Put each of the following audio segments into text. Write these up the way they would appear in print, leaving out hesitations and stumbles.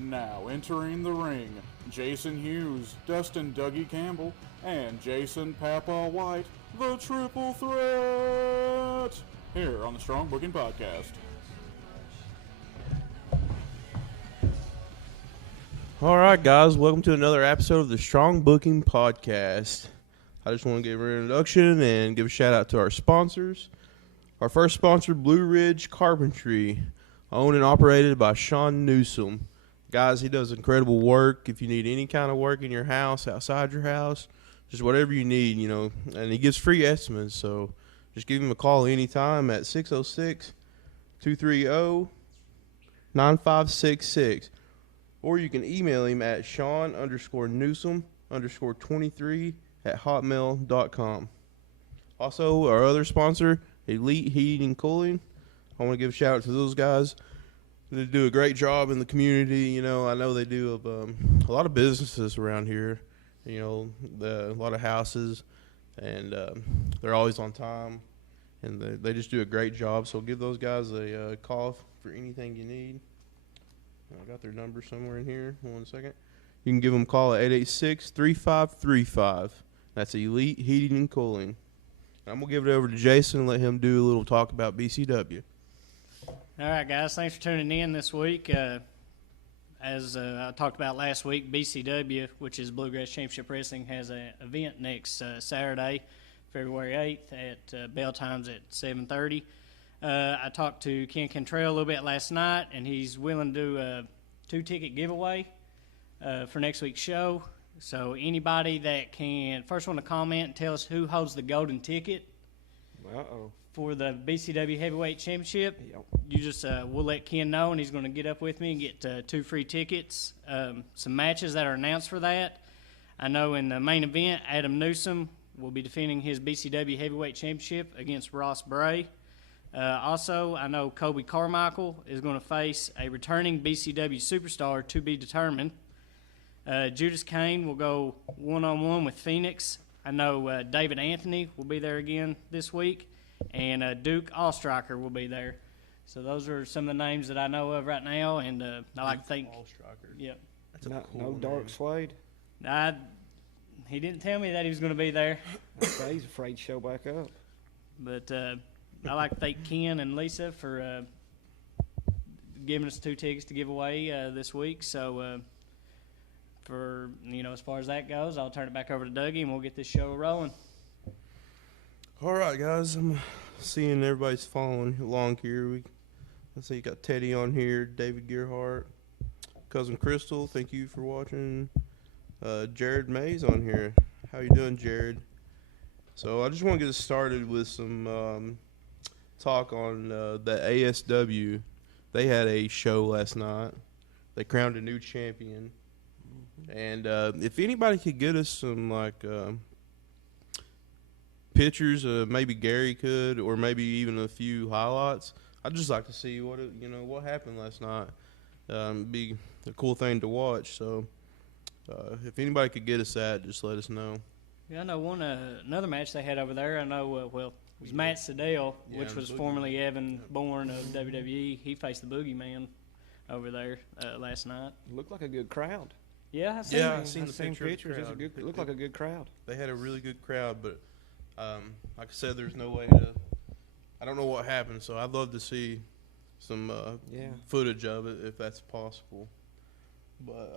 And now, entering the ring, Jason Hughes, Dustin Dougie Campbell, and Jason Papa White, the Triple Threat, here on the Strong Booking Podcast. All right, guys, welcome to another episode of the Strong Booking Podcast. I just want to give an introduction and give a shout out to our sponsors. Our first sponsor, Blue Ridge Carpentry, owned and operated by Sean Newsom. Guys, he does incredible work. If you need any kind of work in your house, outside your house, just whatever you need, you know, and he gives free estimates. So just give him a call anytime at 606-230-9566. Or you can email him at Sean_Newsom_23@hotmail.com. Also, our other sponsor, Elite Heating and Cooling. I want to give a shout out to those guys. They do a great job in the community. You know, I know they do a lot of businesses around here. You know, a lot of houses, and they're always on time, and they just do a great job. So give those guys a call for anything you need. I got their number somewhere in here. 1 second. You can give them a call at 886-3535. That's Elite Heating and Cooling. I'm going to give it over to Jason and let him do a little talk about BCW. All right, guys. Thanks for tuning in this week. As I talked about last week, BCW, which is Bluegrass Championship Wrestling, has an event next Saturday, February 8th at bell times at 7:30. I talked to Ken Cantrell a little bit last night, and he's willing to do a 2-ticket giveaway for next week's show. So anybody that can first want to comment and tell us who holds the golden ticket for the BCW Heavyweight Championship, you just we'll let Ken know, and he's going to get up with me and get 2 free tickets. Some matches that are announced for that. I know in the main event, Adam Newsom will be defending his BCW Heavyweight Championship against Ross Bray. Also, I know Kobe Carmichael is going to face a returning BCW superstar to be determined. Judas Kane will go one-on-one with Phoenix. I know David Anthony will be there again this week, and Duke Allstriker will be there. So those are some of the names that I know of right now, and I like to think. Allstriker. Yep. That's no Dark Slade. He didn't tell me that he was going to be there. Okay, he's afraid to show back up. But I like to thank Ken and Lisa for giving us 2 tickets to give away this week. So, for as far as that goes, I'll turn it back over to Dougie, and we'll get this show rolling. All right, guys. I'm seeing everybody's following along here. Let's see, you got Teddy on here, David Gearhart, Cousin Crystal. Thank you for watching. Jared Mays on here. How you doing, Jared? So I just want to get us started with some talk on the ASW. They had a show last night. They crowned a new champion. And if anybody could get us some pictures, maybe Gary could, or maybe even a few highlights. I'd just like to see what happened last night. It'd be a cool thing to watch. So if anybody could get us that, just let us know. Yeah, I know another match they had over there. I know it was Matt Sedell, which was formerly Evan Bourne of WWE. He faced the Boogeyman over there last night. Looked like a good crowd. Yeah, I've seen the pictures. It looked like a good crowd. They had a really good crowd, but like I said, there's no way to. I don't know what happened, so I'd love to see some footage of it if that's possible. But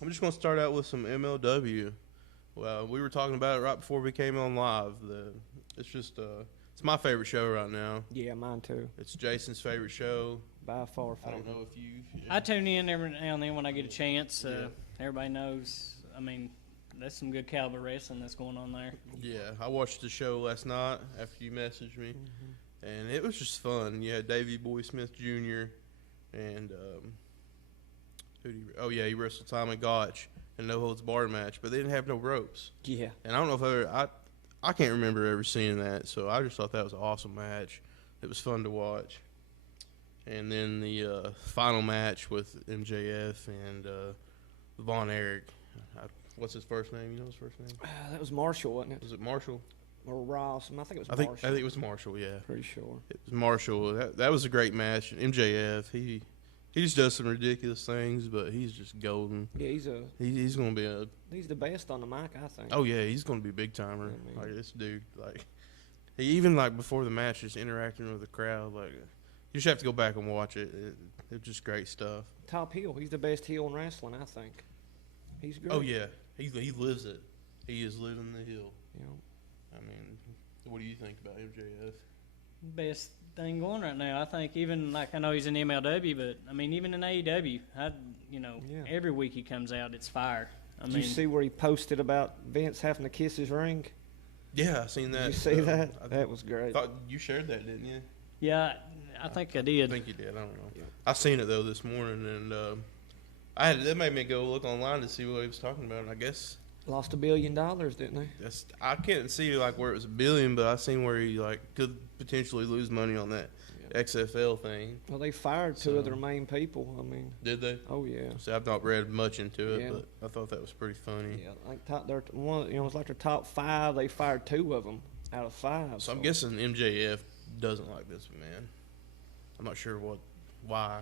I'm just going to start out with some MLW. Well, we were talking about it right before we came on live. It's just it's my favorite show right now. Yeah, mine too. It's Jason's favorite show. By far. I don't know if you. I tune in every now and then when I get a chance. Everybody knows. I mean, that's some good caliber wrestling that's going on there. Yeah, I watched the show last night after you messaged me, and it was just fun. You had Davey Boy Smith Jr. and he wrestled Tommy Gotch in a no holds barred match, but they didn't have no ropes. Yeah, and I don't know if I can't remember ever seeing that, so I just thought that was an awesome match. It was fun to watch. And then the final match with MJF and Von Erich. What's his first name? You know his first name? That was Marshall, wasn't it? Was it Marshall? Or Ross? I think it was Marshall. I think it was Marshall, yeah. Pretty sure. It was Marshall. That was a great match. MJF, he He just does some ridiculous things, but he's just golden. Yeah, He's going to be a. he's the best on the mic, I think. Oh yeah, he's going to be a big timer. I mean- Like this dude, like he even like before the match, just interacting with the crowd. Like you just have to go back and watch it. It's just great stuff. Top heel. He's the best heel in wrestling, I think. He's great. Oh yeah, he lives it. He is living the hill. You know, I mean, what do you think about MJF? Best thing going right now. I think even like I know he's in MLW, but I mean even in AEW, Yeah. every week he comes out, it's fire. I Did mean, you see where he posted about Vince having to kiss his ring? Yeah, I seen that. Did you see that? I That was great. thought you shared that, didn't you? yeah, I think I I did. think you did. I don't know. Yeah. I seen it though this morning, and that made me go look online to see what he was talking about. And I guess Lost $1 billion, didn't they? I can't see like where it was $1 billion, but I seen where he like could potentially lose money on that XFL thing. Well, they fired two So- of their main people. I mean, Did they? oh yeah. See, I've not read much into it, Yeah. but I thought that was pretty funny. Yeah, like their one, it's like their top 5. They fired 2 of them out of 5. So I'm guessing MJF doesn't like this man. I'm not sure why,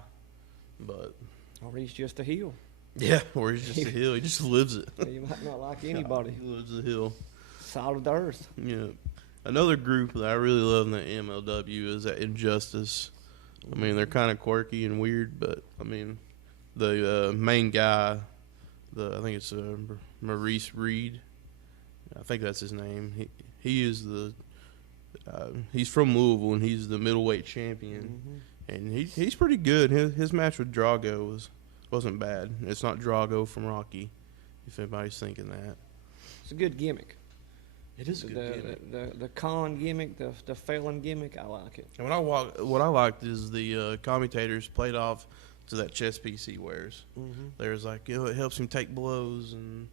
but or he's just a heel. yeah, or he's just a heel. He just lives it. He might not like anybody. He lives the hill. Solid earth. Yeah. Another group that I really love in the MLW is that Injustice. I mean, they're kind of quirky and weird, but I mean, the main guy, I think it's Maurice Reed. I think that's his name. He is he's from Louisville and he's the middleweight champion, and he's pretty good. His match with Drago wasn't bad. It's not Drago from Rocky, if anybody's thinking that. It's a good gimmick. It is a good gimmick. The con gimmick, the felon gimmick, I like it. And what I liked is the commentators played off to that chest piece he wears. There's like, it helps him take blows, and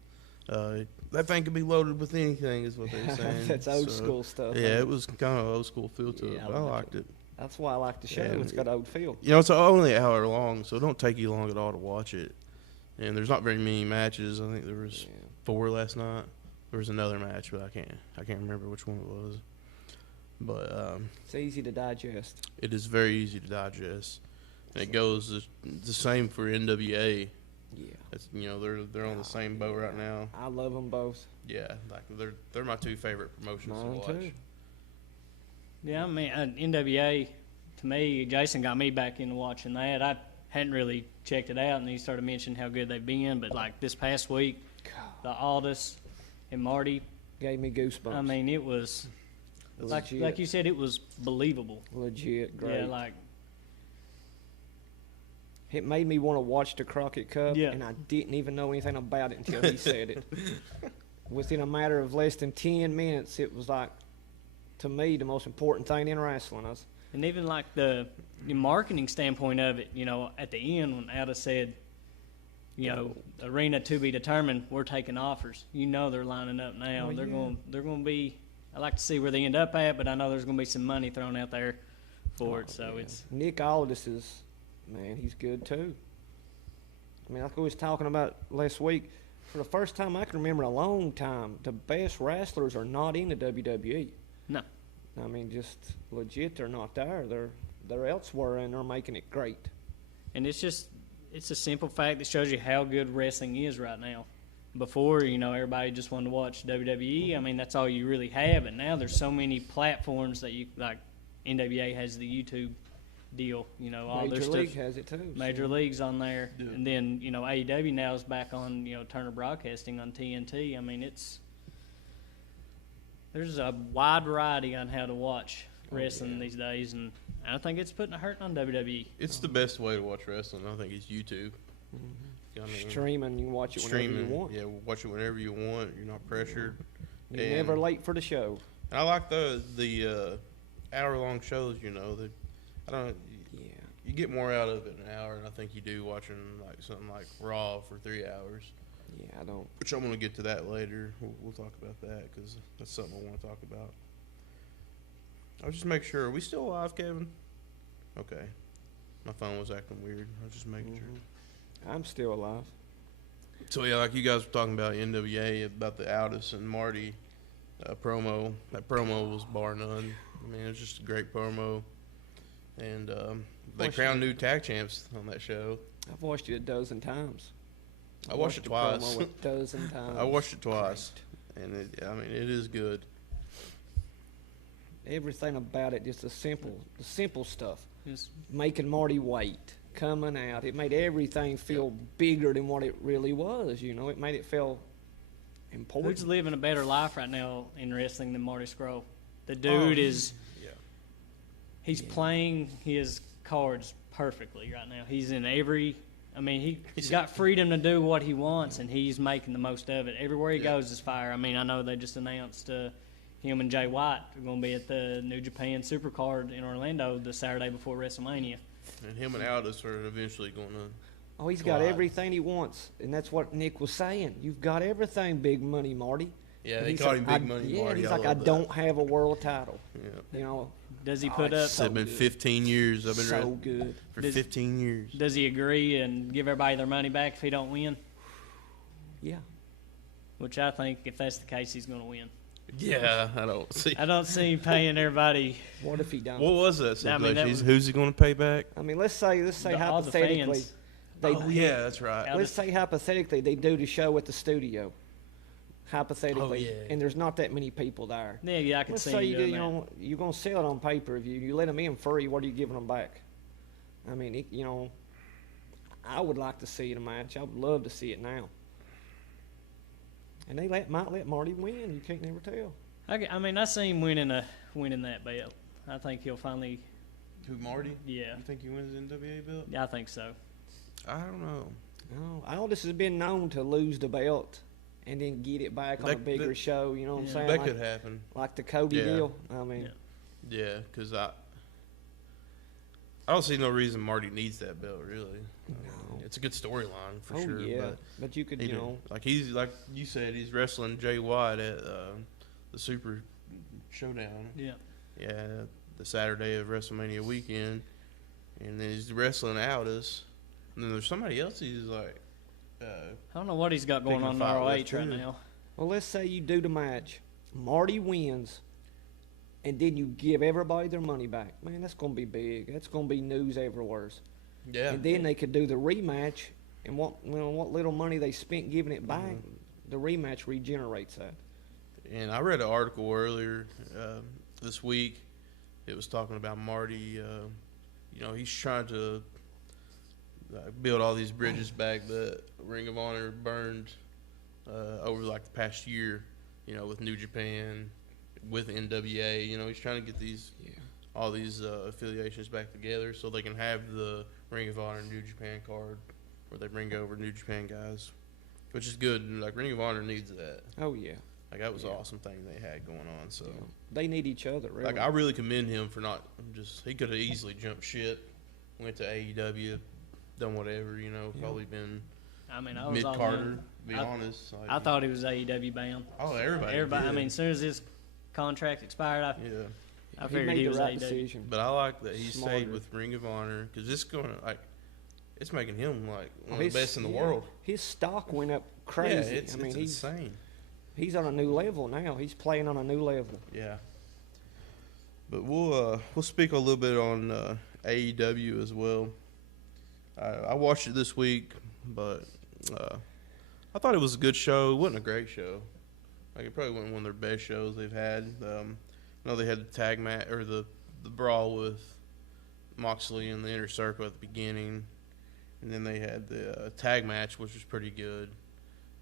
that thing could be loaded with anything, is what they were saying. That's old school stuff. Yeah, it was kind of old school feel to it, Yeah, but I I like liked it. That's why I like the show. Yeah, It's got old feel. You know, it's only an hour long, so it don't take you long at all to watch it. And there's not very many matches. I think there was 4 last night. There was another match, but I can't remember which one it was. But It's easy to digest. it is very easy to digest. And it goes the same for NWA. Yeah. It's, they're on the same boat right now. I love them both. Yeah, like they're my 2 favorite promotions to Mine watch. too. Yeah, I mean NWA. To me, Jason got me back into watching that. I hadn't really checked it out, and he started mentioning how good they've been. But like this past week, the Aldous and Marty. Gave me goosebumps. I mean, it was like Legit. you said, it was believable. Legit great. Yeah, like It made me want to watch the Crockett Cup, Yeah. and I didn't even know anything about it until he said it. Within a matter of less than 10 minutes, it was like, to me, the most important thing in wrestling. and even like the marketing standpoint of it. At the end when Aldous said, arena to be determined, we're taking offers. They're lining up now. Oh, they're yeah. going to be. I like to see where they end up at, but I know there's going to be some money thrown out there for it. So Yeah. it's Nick Aldis is, man, he's good too. I mean, like I was talking about last week, for the first time I can remember in a long time, the best wrestlers are not in the WWE. no. I mean, just legit, they're not there. They're elsewhere, and they're making it great. And it's a simple fact that shows you how good wrestling is right now. Before, everybody just wanted to watch WWE. I mean, that's all you really have. And now there's so many platforms that you like. NWA has the YouTube deal. All their Major stuff. League has it too. Major so. League's on there, Yeah. and then AEW now is back on Turner Broadcasting on TNT. I mean, there's a wide variety on how to watch wrestling these days, and I think it's putting a hurt on WWE. It's the best way to watch wrestling. I think is YouTube. I mean, Streaming, you can watch it whenever you want. Yeah, watch it whenever you want. You're not pressured. You're And- never late for the show. And I like the hour-long shows. I don't. Yeah. You get more out of it in an hour, and I think you do watching like something like Raw for 3 hours. Yeah, I don't. Which I'm going to get to that later. We'll talk about that because that's something I want to talk about. I'll just make sure. Are we still alive, Kevin? Okay. My phone was acting weird. I was just making sure. I'm still alive. So yeah, like you guys were talking about NWA, about the Aldis and Marty promo. That promo was bar none. I mean, it was just a great promo. and they Watched crowned it. new tag champs on that show. I've watched it a dozen times. I watched it the twice. promo a dozen times. I watched it twice, and it is good. Everything about it, just the simple stuff. Just Making Marty wait, coming out. It made everything feel bigger than what it really was. You know, it made it feel important. who's living a better life right now in wrestling than Marty Scurll? The dude is. Yeah. He's playing his cards perfectly right now. He's in every. I mean, he's got freedom to do what he wants, and he's making the most of it. Everywhere he goes is fire. I mean, I know they just announced him and Jay White are going to be at the New Japan Supercard in Orlando the Saturday before WrestleMania. And him and Aldis are eventually going to. Oh, he's got everything he wants, and that's what Nick was saying. You've got everything, Big Money Marty. Yeah, And they he's called like, him Big Money Yeah, Marty. he's I like, I love that. don't have a world title. Yeah. You know, Does he put up? It's been 15 years. I've been so wrestling good. for Does- 15 years. Does he agree and give everybody their money back if he don't win? Yeah. Which I think, if that's the case, he's going to win. Yeah, I don't see. I don't see him paying everybody. What if he don't? What was that I mean, situation? that was- Who's he going to pay back? I mean, let's say All the hypothetically, fans. they Oh yeah, that's right. Yeah. let's say hypothetically they do the show at the studio. Hypothetically, Oh, yeah. and there's not that many people there. Yeah, I can Let's see say him you doing you that. know you're gonna sell it on pay per view. You let them in free. What are you giving them back? I mean, you know, I would like to see it a match. I would love to see it now. And they might let Marty win. You can't never tell. I mean, I see him winning that belt. I think he'll finally. Who, Marty? Yeah, You think he wins the NWA belt? I think so. I don't know. No, Aldis has been known to lose the belt and then get it back on a That- bigger that- show. You know what I'm Yeah. saying? That Like, could happen. like the Cody Yeah. deal. I mean, Yeah. Yeah, because I don't see no reason Marty needs that belt. Really, No. it's a good storyline for oh sure. yeah, but you could, He you did- know, like he's like you said, he's wrestling Jay White at the Super Showdown. Yeah. Yeah, the Saturday of WrestleMania weekend, and then he's wrestling Aldis, and then there's somebody else he's like. I don't know what he's got going Picking a on in fight with, ROH right too. now. well, let's say you do the match, Marty wins, and then you give everybody their money back. Man, that's gonna be big. That's gonna be news everywhere. Yeah, And then they could do the rematch, and what little money they spent giving it back, the rematch regenerates that. and I read an article earlier this week. It was talking about Marty. You know, he's trying to build all these bridges back that Ring of Honor burned over like the past year. You know, with New Japan, with NWA. You know, he's trying to get all these affiliations back together so they can have the Ring of Honor New Japan card where they bring over New Japan guys, which is good. Like Ring of Honor needs that. Oh yeah, Like that was an awesome thing they had going on. So. yeah. They need each other. Really. Like I really commend him for not just. He could have easily jumped shit, went to AEW, done whatever. You know, probably been I mean, I was mid all Carter. in. To be I- honest, like, I thought he was AEW bound. Oh, everybody. Everybody. I did. mean, as soon as his contract expired, yeah. I he figured made he the was right AEW. decision. But I like that he Smarter. stayed with Ring of Honor because it's going to like, it's making him like one of His- the best in the yeah, world. His stock went up crazy. Yeah, it's, I mean, it's he's insane. he's on a new level now. He's playing on a new level. Yeah. But we'll speak a little bit on AEW as well. I watched it this week, but I thought it was a good show. It wasn't a great show. Like it probably wasn't one of their best shows they've had. I know they had the tag match or the brawl with Moxley in the Inner Circle at the beginning, and then they had the tag match, which was pretty good,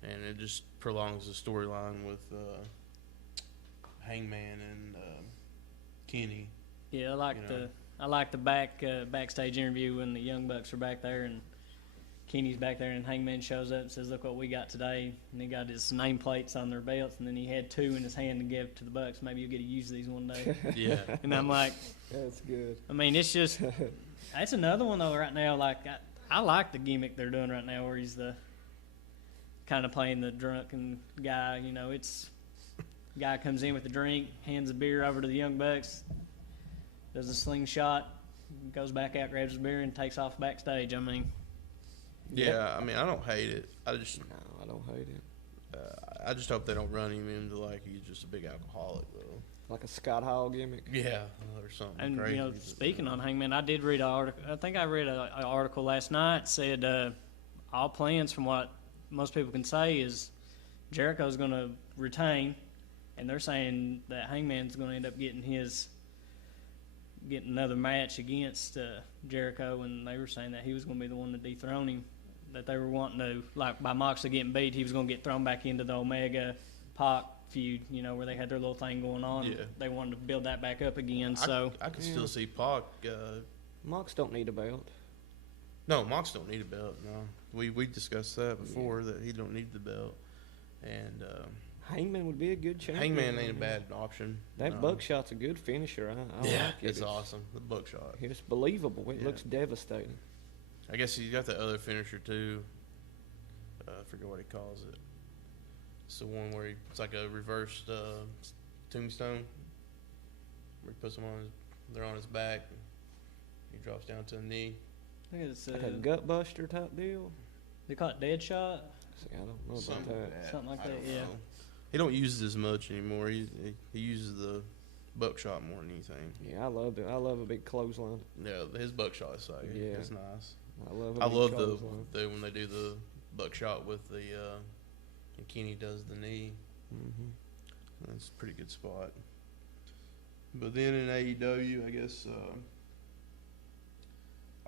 and it just prolongs the storyline with Hangman and Kenny. Yeah, I like the backstage interview when the Young Bucks were back there and Kenny's back there and Hangman shows up and says, "Look what we got today." And he got his nameplates on their belts, and then he had two in his hand to give to the Bucks. Maybe you'll get to use these one day. Yeah. And I'm like, That's good. I mean, it's just that's another one though. Right now, like I like the gimmick they're doing right now, where he's the kind of playing the drunken guy. You know, it's guy comes in with a drink, hands a beer over to the Young Bucks, does a slingshot, goes back out, grabs his beer, and takes off backstage. I mean, Yeah, I mean, I don't hate it. I just, No, I don't hate it. I just hope they don't run him into like he's just a big alcoholic, though. Like a Scott Hall gimmick. Yeah, or something And crazy. you know, speaking on Hangman, I did read an article. I think I read an article last night said all plans, from what most people can say, is Jericho's going to retain, and they're saying that Hangman's going to end up getting another match against Jericho, and they were saying that he was going to be the one to dethrone him. That they were wanting to, like by Moxley getting beat, he was going to get thrown back into the Omega Pac feud, you know, where they had their little thing going on. Yeah. They wanted to build that back up again. So I could still see Pac. Mox don't need a belt. No, Mox don't need a belt. No, we discussed that before, that he don't need the belt, and Hangman would be a good champion. Hangman ain't a bad option. That buckshot's a good finisher. I Yeah, like it. it's awesome. The buckshot. It's believable. It Yeah. looks devastating. I guess he's got the other finisher too. I forget what he calls it. It's the one where it's like a reversed tombstone, where he puts them on. They're on his back. And he drops down to a knee. I think it's Like a gut buster type deal. they call it dead shot. See, I don't know about Something that. like that. Something like I that, don't yeah. know. He don't use it as much anymore. He uses the buckshot more than anything. Yeah, I love it. I love a big clothesline. Yeah, his buckshot is like, Yeah. it's nice. I love. I love the when they do the buckshot with the and Kenny does the knee. Mm-hmm. That's a pretty good spot. But then in AEW, I guess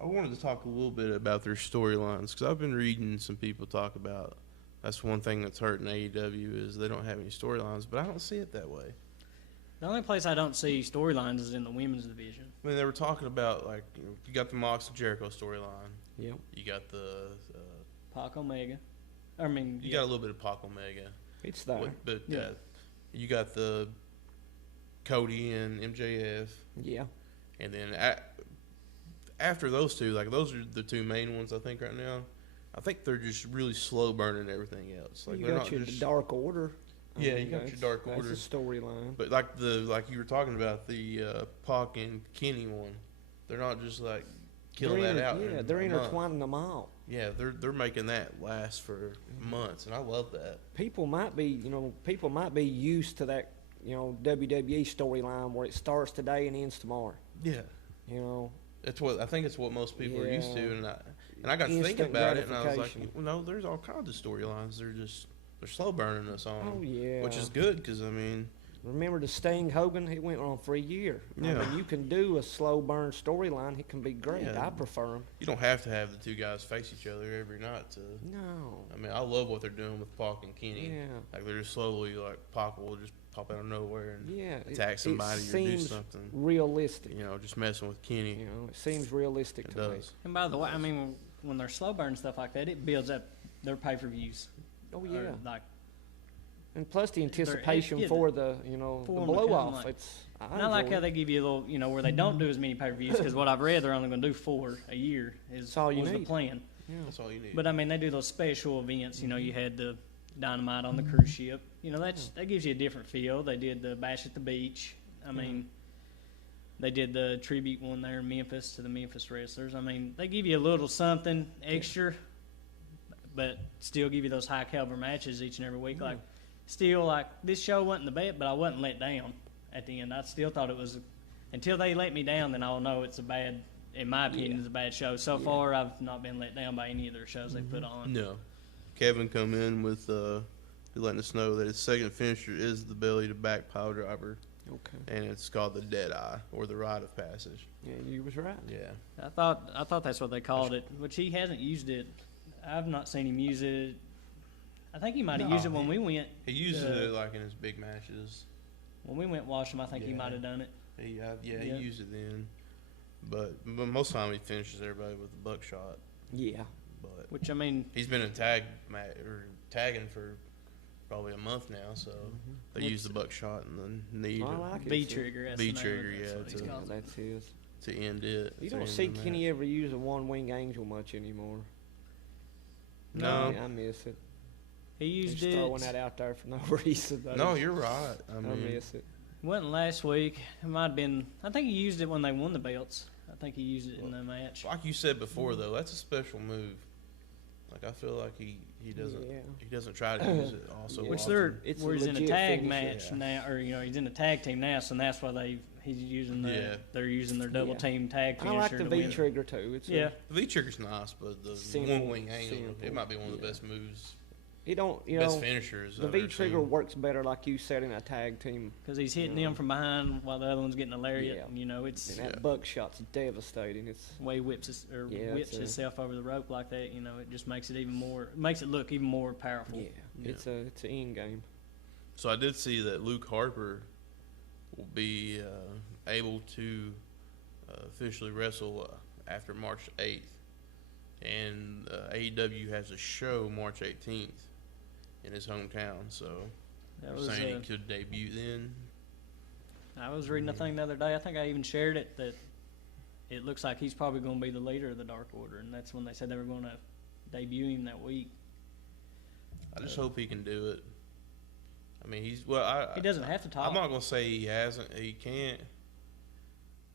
I wanted to talk a little bit about their storylines, because I've been reading some people talk about that's one thing that's hurting AEW is they don't have any storylines, but I don't see it that way. The only place I don't see storylines is in the women's division. I mean, they were talking about, like, you got the Mox and Jericho storyline. Yep. You got the Pac Omega. I mean, you got a little bit of Pac Omega. It's there. But Yeah. you got the Cody and MJF, Yeah. and then after those two, like those are the two main ones I think right now. I think they're just really slow burning everything else. Like you they're got not your just, Dark Order. Yeah, you got your Dark That's Order. a storyline. but like you were talking about the Pac and Kenny one, they're not just like killing that out. Yeah, in they're a month. intertwining them all. Yeah, they're making that last for months, and I love that. People might be used to that, WWE storyline where it starts today and ends tomorrow. Yeah, It's I think it's what most people are used to, Yeah. and I got thinking Instant about it, and I was like, gratification. well, no, there's all kinds of storylines. They're slow burning us on, Oh, yeah. which is good because I mean, Remember the Sting Hogan? It went on for a year. Yeah. I mean, you can do a slow burn storyline. It can be great. Yeah. I prefer them. you don't have to have the two guys face each other every night to. No. I mean, I love what they're doing with Pac and Kenny. Yeah. Like they're just slowly, like Pac will just pop out of nowhere and Yeah. attack somebody it or do seems something. realistic. Just messing with Kenny. It seems realistic It to me. does. And by the way, I mean, when they're slow burn stuff like that, it builds up their pay-per-views. Oh, Or, yeah. like, And plus the anticipation yeah, for the, for the 'em to blow come, off. like- I not like enjoy how it. they give you a little, where they don't do as many pay-per-views, because what I've read, they're only going to do 4 a year That's all you was the need. plan. That's all you need. But I mean, they do those special events. You had the Dynamite on the cruise ship. That gives you a different feel. They did the Bash at the Beach. I mean, they did the tribute one there in Memphis to the Memphis wrestlers. I mean, they give you a little something extra, but still give you those high caliber matches each and every week. Like, still, like this show wasn't the best, but I wasn't let down at the end. I still thought it was. Until they let me down, then I'll know it's a bad. In my opinion, it's a bad show. So far, I've not been let down by any of their shows they put on. No. Kevin come in with letting us know that his second finisher is the belly to back pile driver, Okay. and it's called the Dead Eye or the Rite of Passage. Yeah, you was right. Yeah. I thought that's what they called it, which he hasn't used it. I've not seen him use it. I think he might have No, used it when we went. He uses it like in his big matches. When we went wash him, I think he Yeah. might have done it. He Yeah. used it then, but most of the time he finishes everybody with the buckshot. Yeah. But Which I mean, he's been in tagging for probably a month now, so they use the buckshot and the knee I like it. V too. trigger. that's V the name of trigger, it, that's yeah, what he's to- called it. That's his. to end it. You to don't end see the Kenny match. ever use a one-wing angel much anymore. No, I miss it. He used Just it. throwing that out there for no reason. no, you're right. I I mean, miss it. Wasn't last week. It might have been. I think he used it when they won the belts. I think he used it in the match. like you said before, though, that's a special move. Like I feel like he doesn't Yeah. he doesn't try to use it also. Which often. It's where a he's in a legit tag finisher. match Yeah. now, or he's in a tag team now, so that's why he's using they're using their double Yeah. team tag I finisher. like the to V win. trigger too. It's Yeah, The V trigger's nice, but the Simple- one wing angle, simple, it might be one of the yeah. best moves, It don't, best finishers. the I've V ever trigger seen. works better, like you said, in a tag team. because he's hitting them from behind while the other one's getting a lariat. Yeah. And, it's And that Yeah. buckshot's devastating. It's the way he whips Yeah, whips it's a- himself over the rope like that. It just makes it look even more powerful. yeah, it's an end game. So I did see that Luke Harper will be able to officially wrestle after March 8th, and AEW has a show March 18th in his hometown. So That they're was, saying he could debut then. I was reading a thing the other day. I think I even shared it that it looks like he's probably going to be the leader of the Dark Order, and that's when they said they were going to debut him that week. I just hope he can do it. I mean, he doesn't have to talk. I'm not gonna say he hasn't. He can't,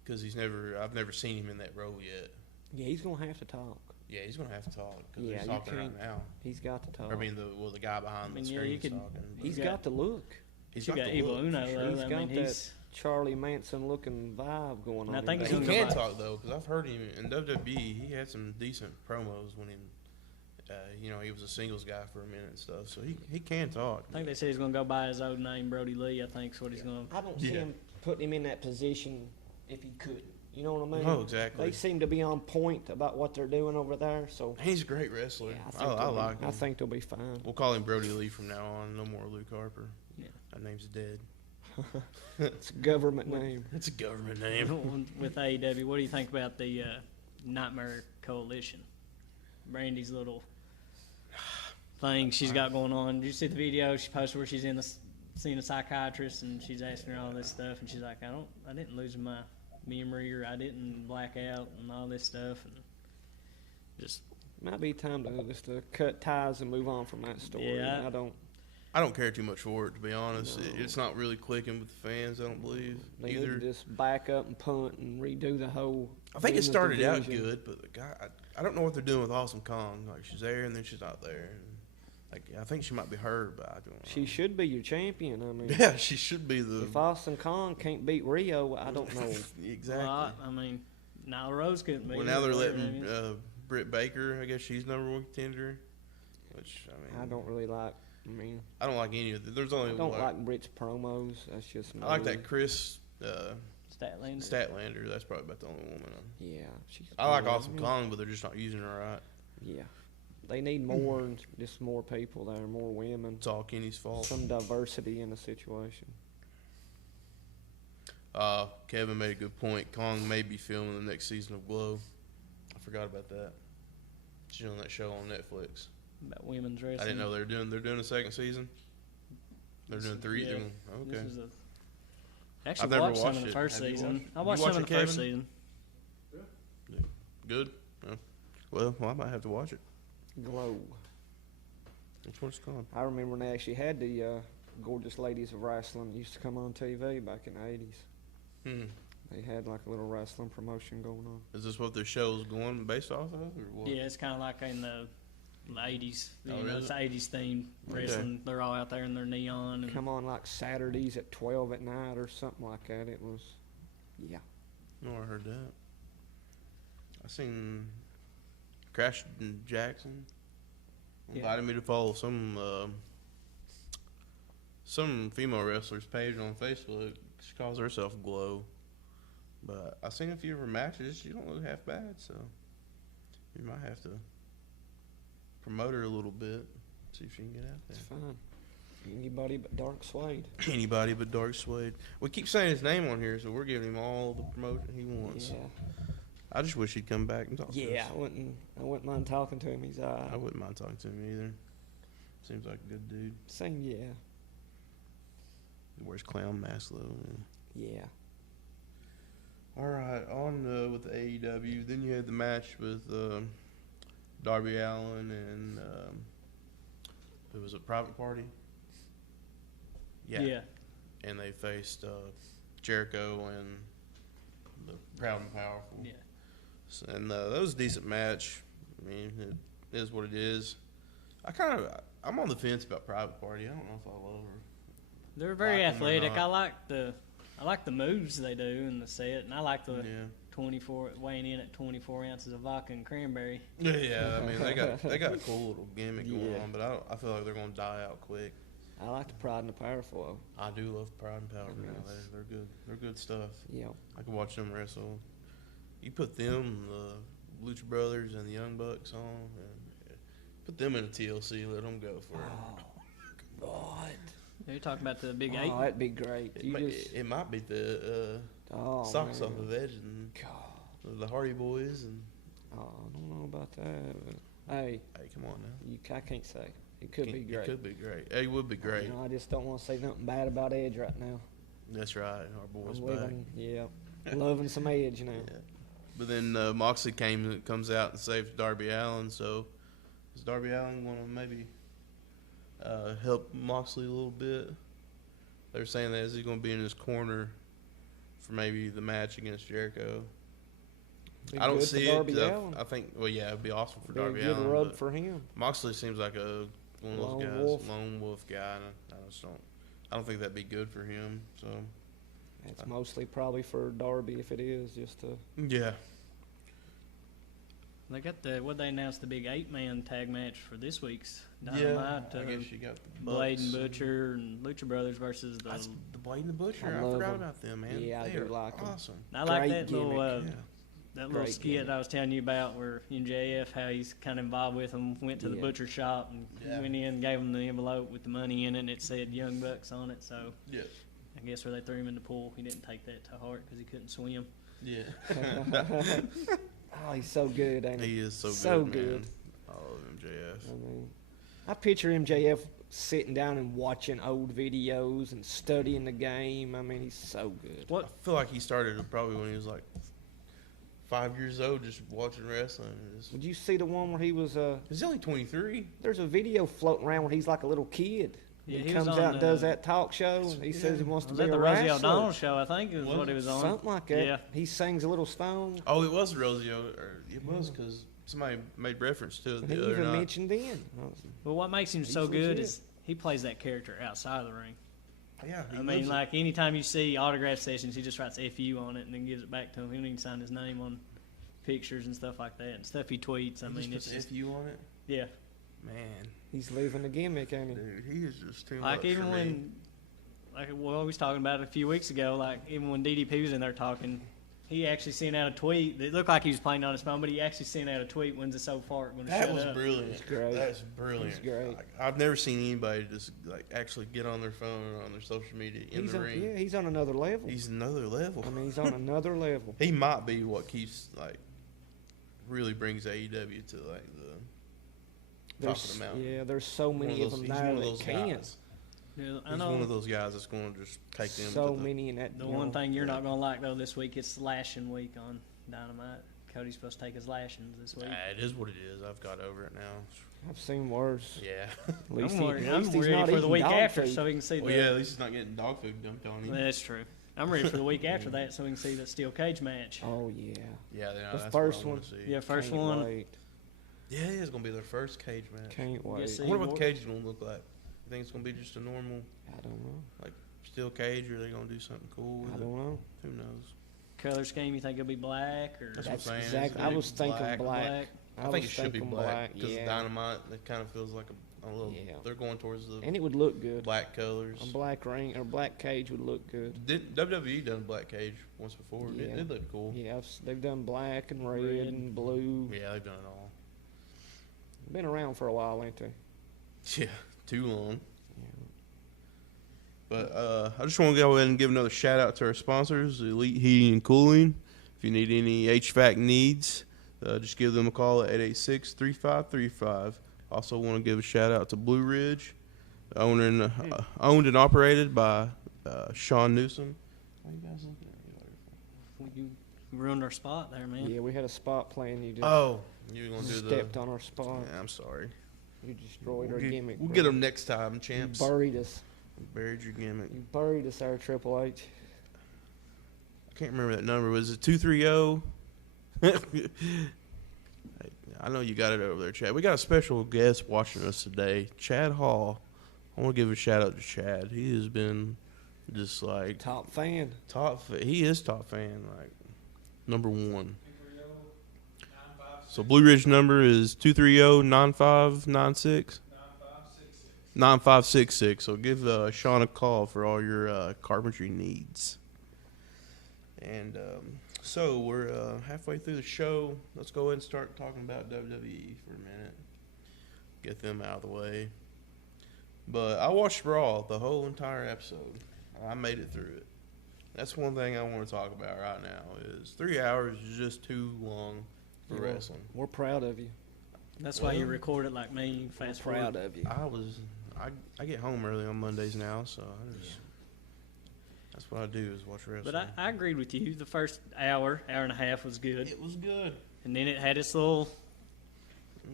because I've never seen him in that role yet. Yeah, he's gonna have to talk. Yeah, he's gonna have to talk because Yeah, he's you talking right can't- now. He's got to talk. I mean, the guy behind the yeah, screen you is could- talking. but He's got- got the look. he's You got the Evil look, for Uno, sure. though. He's I got mean, that he's Charlie Manson looking vibe going on. And I think in he's He there. gonna can go talk though, because I've heard him in WWE. He had some decent promos when he was a singles guy for a minute and stuff. So he can talk. I think they said he's going to go by his old name, Brody Lee. I think is what he's going to. I don't see Yeah. him putting him in that position if he couldn't. You know what I mean? Oh, exactly. They seem to be on point about what they're doing over there. So He's a great wrestler. yeah, I like him. I think they'll be fine. We'll call him Brody Lee from now on. No more Luke Harper. Yeah. That name's dead. It's a government name. It's a government name. With AEW, what do you think about the Nightmare Coalition? Brandy's little thing she's got going on. Did you see the video she posted where she's seeing a psychiatrist and she's asking her all this stuff and she's like, I didn't lose my memory or I didn't black out and all this stuff and just Might be time to cut ties and move on from that story. Yeah. I don't care too much for it, to be honest. No. It's not really clicking with the fans, I don't believe, They need either. to just back up and punt and redo the whole. I think it women's started out division. good, but the guy, I don't know what they're doing with Awesome Kong. Like, she's there and then she's not there. And, like, I think she might be hurt, but I don't know. She should be your champion. I mean, Yeah, she should be the. if Austin Kong can't beat Rio, I don't know. Exactly. well, I mean, Nyla Rose couldn't be. Well, now they're or whatever letting it is. Britt Baker, I guess she's number one contender. Which, I mean, I don't really like. I mean, I don't like any of them. There's only I don't one. like Britt's promos. That's just. I like me. that Chris Statlander. Statlander. That's probably about the only woman. Yeah, she's. I like cool. Awesome I mean, Kong, but they're just not using her right. Yeah, they need more, just more people there, more women, It's all Kenny's fault. some diversity in the situation. Kevin made a good point. Kong may be filming the next season of Glow. I forgot about that. She's on that show on Netflix. About women's wrestling. I didn't know they're doing a second season. They're doing three. Yeah. Okay. This is I've actually never watched some watched of the it. first Have you season. watched- I you watched watch some of it, the first Kevin? season. Good. Oh. Well, I might have to watch it. Glow. Which one's it called? I remember when they actually had the Gorgeous Ladies of Wrestling. It used to come on TV back in the 80s. Hmm. They had like a little wrestling promotion going on. Is this what their show's going based off of, or what? Yeah, it's kind of like in the 80s. Oh, You know, is it's it? 80s themed wrestling. They're all out there in their neon. And Come on like Saturdays at 12 at night or something like that. It was, yeah. No, I heard that. I seen Crash and Jackson Yeah. invited me to follow some female wrestler's page on Facebook. She calls herself Glow. But I seen a few of her matches. She don't look half bad, so you might have to promote her a little bit, see if she can get out It's there. fine. Anybody but Dark Suede. Anybody but Dark Suede. We keep saying his name on here, so we're giving him all the promotion he wants. Yeah. I just wish he'd come back and talk to Yeah, us. I wouldn't mind talking to him. He's I wouldn't mind talking to him either. Seems like a good dude. same, yeah. He wears clown mask though. Yeah. All right, on with the AEW. Then you had the match with Darby Allin and it was a private party. yeah. And they faced Jericho and the Proud and Powerful. Yeah. And that was a decent match. I mean, is what it is. I'm on the fence about Private Party. I don't know if I love her. They're very Like 'em or athletic. not. I like the moves they do in the set, and I like the Yeah. 24 weighing in at 24 ounces of vodka and cranberry. Yeah, I mean they got a cool little gimmick going Yeah. on, but I feel like they're gonna die out quick. I like the Pride and the Powerful. Though. I do love Pride and Power. Man. Yes. They're good. They're good stuff. Yeah. I can watch them wrestle. You put them, the Lucha Brothers and the Young Bucks on, and put them in a TLC. Let them go for it. God. You're talking about the Big Eight. Oh, that'd be great. It might be the socks man. off of Edge and God. the Hardy Boys and. Oh, I don't know about that. But, hey, Hey, come on now. I can't say. It could be great. It could be great. It would be great. You know, I just don't want to say nothing bad about Edge right now. That's right. Our boy's I'm back. living, loving some Edge now. Yeah. But then Moxley comes out and saves Darby Allin. So is Darby Allin going to maybe help Moxley a little bit? They're saying that is he going to be in his corner for maybe the match against Jericho? Be I don't good for see Darby it. Allin. I think. Well, yeah, it'd be awesome for Be a Darby good Allin. rub but for him. Moxley seems like one of those Lone guys, wolf. lone wolf guy. And I just don't. I don't think that'd be good for him. So It's mostly probably for Darby if it is, just to. yeah. They got what they announced the big 8-man tag match for this week's Yeah, Dynamite. I guess you got the Blade and Bucks Butcher and Lucha Brothers versus the. the Blade and the Butcher. I I love forgot 'em. about them, man. Yeah, I They do are like 'em. awesome. I like Great that little gimmick. Yeah. that little Great skit gimmick. I was telling you about where MJF how he's kind of involved with them. Went to the Yeah. butcher shop and Yeah. went in, gave him the envelope with the money in it, and it said Young Bucks on it. So Yeah. I guess where they threw him in the pool, he didn't take that to heart because he couldn't swim. Yeah. Oh, he's so good, ain't he? He is so good. So man. good. I love MJF. I mean, I picture MJF sitting down and watching old videos and studying the game. I mean, he's so good. I feel like he started probably when he was like 5 years old, just watching wrestling. Did you see the one where he was? He's only 23. There's a video floating around when he's like a little kid. Yeah, he he was comes on, out and does that talk show. And he says he wants to Was be that a the Rosie wrestler. O'Donnell show? I think is what he was on. Something like that. Yeah. He sings a little stone. Oh, it was Rosio. It was because somebody made reference to it And he the other even night. mentioned then. Well, what makes him He's so good legit. is he plays that character outside of the ring. Yeah, he I mean, lives it. like anytime you see autograph sessions, he just writes "FU" on it and then gives it back to him. He don't even sign his name on pictures and stuff like that and stuff he tweets. I He mean, just it's puts just FU on it. yeah. Man, He's living the gimmick, ain't he? dude, he is just too Like much even for when, me. like we was talking about it a few weeks ago. Like even when DDP was in there talking, he actually sent out a tweet. It looked like he was playing on his phone, but he actually sent out a tweet. When's it so far? When That shut was up? brilliant. It's great. That's brilliant. It's great. Like, I've never seen anybody just like actually get on their phone or on their social media in He's the on, ring. yeah, he's on another level. He's another level. I mean, he's on another level. He might be what keeps like really brings AEW to like the top of the mountain. Yeah, there's so One many of them he's now one of that those can't. guys. Yeah, I He's know. one of those guys that's going to just take them. So to the, many in that. The you one know, thing you're not gonna like though this week is slashing week on Dynamite. Cody's supposed to take his lashings this week. It is what it is. I've got over it now. I've seen worse. Yeah. At least I'm he- worried, at I'm least he's ready not for the eating week dog after food. so we can see Well, the. yeah, at least he's not getting dog food dumped on him. That's true. I'm ready for the week after that so we can see the steel cage match. Oh yeah. Yeah, The that's first what I one. wanna see. Yeah, first Can't one. Wait. Yeah, it's gonna be their first cage match. Can't wait. Yes, I sir. wonder what the cage is gonna look like. You think it's gonna be just a normal I don't know. steel cage, or are they gonna do something cool with I it? don't know. Who knows? Color scheme, you think it'll be black or That's what I'm That's saying. It's exactly. gonna I be was thinking black. black. I think it should be thinking black because Yeah. Dynamite. It kind of feels like a little. Yeah. They're going towards the And it would look good. black colors. A black ring or black cage would look good. Did WWE done black cage once before? Yeah. It looked cool. Yeah, they've done black and red, Red. and blue. Yeah, they've done it all. Been around for a while, ain't they? Yeah, too long. Yeah. But I just want to go ahead and give another shout out to our sponsors, Elite Heating and Cooling. If you need any HVAC needs, just give them a call at 886-3535. Also want to give a shout out to Blue Ridge, owned and operated by Sean Newsom. Why you guys looking at me like you ruined our spot there, man. Yeah, we had a spot plan. You just Oh, you're going to do the... stepped on our spot. Yeah, I'm sorry. You destroyed our gimmick. We'll bro. get them next time, You champs. buried us. Buried your gimmick. You buried us there, Triple H. I can't remember that number. Was it 230? I know you got it over there, Chad. We got a special guest watching us today, Chad Hall. I want to give a shout out to Chad. He has been just like Top fan. He is top fan, like number one. So Blue Ridge number is 230-9596. 9566. So give Sean a call for all your carpentry needs. And so we're halfway through the show. Let's go ahead and start talking about WWE for a minute. Get them out of the way. But I watched Raw the whole entire episode. I made it through it. That's one thing I want to talk about right now is 3 hours is just too long for wrestling. We're proud of you. That's why you record it like me. You fast We're proud forward. of you. I get home early on Mondays now, so that's what I do is watch wrestling. But I agreed with you. The first hour and a half was good. It was good. And then it had its little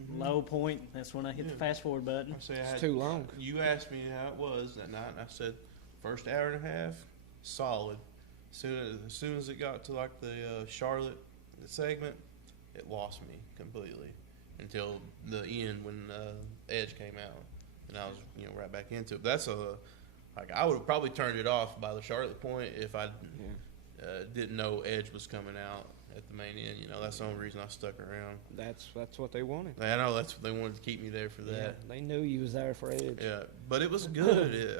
low point. That's when I hit the fast forward button. It's too long. You asked me how it was that night, and I said first hour and a half, solid. As soon as it got to like the Charlotte segment, it lost me completely until the end when Edge came out, and I was right back into it. That's I would have probably turned it off by the Charlotte point if I didn't know Edge was coming out at the main end. That's the only reason I stuck around. That's what they wanted. I know that's what they wanted to keep me there for that. Yeah, they knew you was there for Edge. Yeah, but it was good.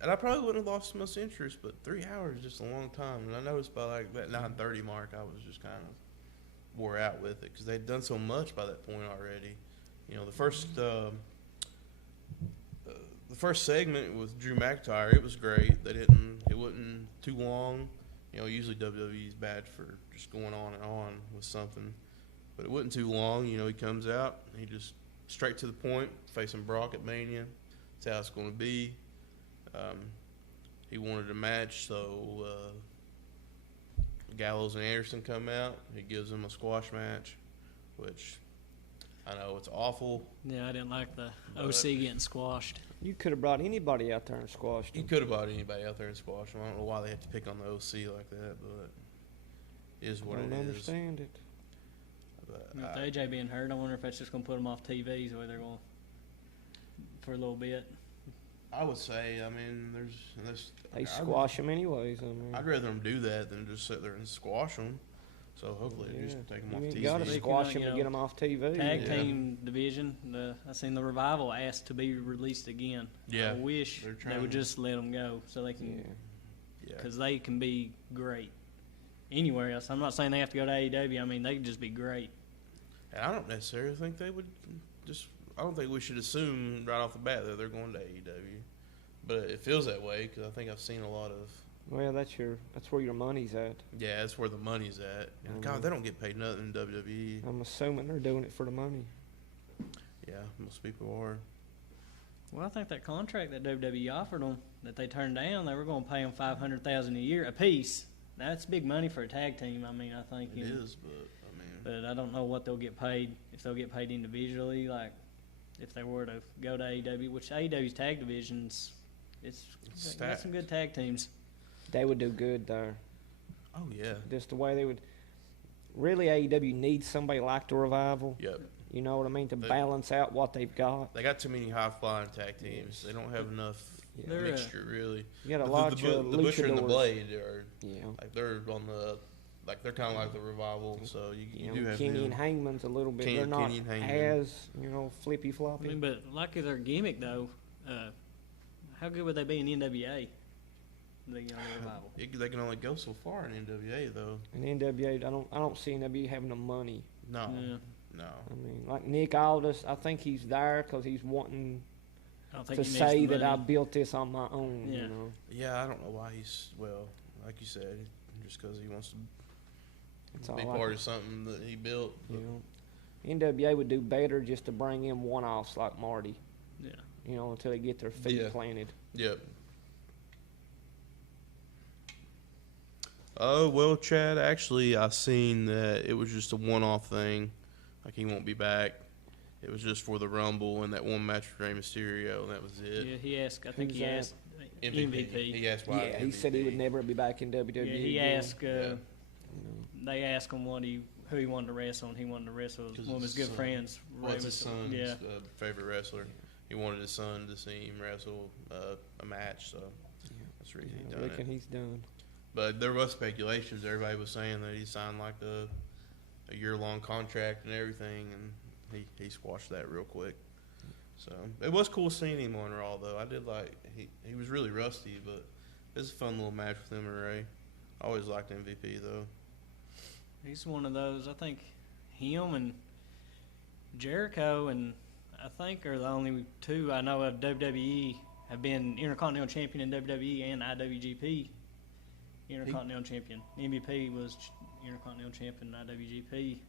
And I probably wouldn't have lost much interest, but 3 hours is just a long time. And I noticed by like that 9:30 mark, I was just kind of wore out with it because they'd done so much by that point already. The first segment with Drew McIntyre, it was great. It wasn't too long. Usually WWE is bad for just going on and on with something, but it wasn't too long. He comes out, he just straight to the point, facing Brock at Mania. That's how it's going to be. He wanted a match, so Gallows and Anderson come out. He gives them a squash match, which I know it's awful. Yeah, I didn't like the OC getting squashed. You could have brought anybody out there and squashed You them. could have brought anybody out there and squashed them. I don't know why they had to pick on the OC like that, but it is what I it don't is. understand it. But With AJ being hurt, I wonder if that's just going to put them off TVs where they're going for a little bit. I would say, They squash them anyways. I'd rather them do that than just sit there and squash them. So hopefully they just take them off You TV. got to They squash can, them to get them off TV. Tag Yeah. team division, I seen the Revival asked to be released again. Yeah, I wish they're they trying. would just let them go so they can, Yeah. because they can be great anywhere else. I'm not saying they have to go to AEW. They can just be great. And I don't necessarily think they would I don't think we should assume right off the bat that they're going to AEW. But it feels that way because I think I've seen a lot of. Well, that's where your money's at. Yeah, that's where the money's at. And God, they don't get paid nothing in WWE. I'm assuming they're doing it for the money. Yeah, most people are. Well, I think that contract that WWE offered them that they turned down, they were going to pay them $500,000 a year apiece. That's big money for a tag team. I think It is, but But I don't know what they'll get paid, if they'll get paid individually, like if they were to go to AEW, which AEW's tag divisions, it's got some good tag teams. They would do good there. Oh yeah. Just the way they would. Really, AEW needs somebody like the Revival. Yep. You know what I mean? To balance out what they've got. They got too many high flying tag teams. They don't have enough mixture really. You got a lot of the Butcher and the luchadors. Blade are Yeah. like they're on the they're kind of like the Revival. So you do have Kenny them. and Hangman's a little bit. They're not Kenny and Hangman. as flippy floppy. But like their gimmick though, how good would they be in NWA? The Revival. They can only go so far in NWA though. In NWA, I don't see NWA having the money. No. Yeah. No. I mean, like Nick Aldis, I think he's there because he's wanting I don't think to he needs say the that I money. built this on my own. Yeah. You know, Yeah, I don't know why like you said, just because he wants to that's be all. part of something that he built. You know, NWA would do better just to bring in one-offs like Marty. Yeah. You know, until they get their feet Yeah. planted. Yep. Oh, well, Chad, actually, I seen that it was just a one-off thing. Like, he won't be back. It was just for the Rumble and that one match with Rey Mysterio, and that was it. Yeah, he asked. I think Who's he that? asked MVP. He asked why. Yeah, he said he would MVP. never be back in WWE. Yeah, he again. asked. They asked him what he who he wanted to wrestle, and he wanted to wrestle one of his good friends. What's his son's Yeah. favorite wrestler? He wanted his son to see him wrestle a match, so that's the reason he I done reckon it. he's done. But there was speculations. Everybody was saying that he signed like a year-long contract and everything, and he squashed that real quick. So it was cool seeing him on Raw, though. I did like he was really rusty, but it was a fun little match with him and Ray. I always liked MVP though. He's one of those. I think him and Jericho, and I think are the only two I know of WWE have been Intercontinental Champion in WWE and IWGP Intercontinental Champion. MVP was Intercontinental Champion in IWGP.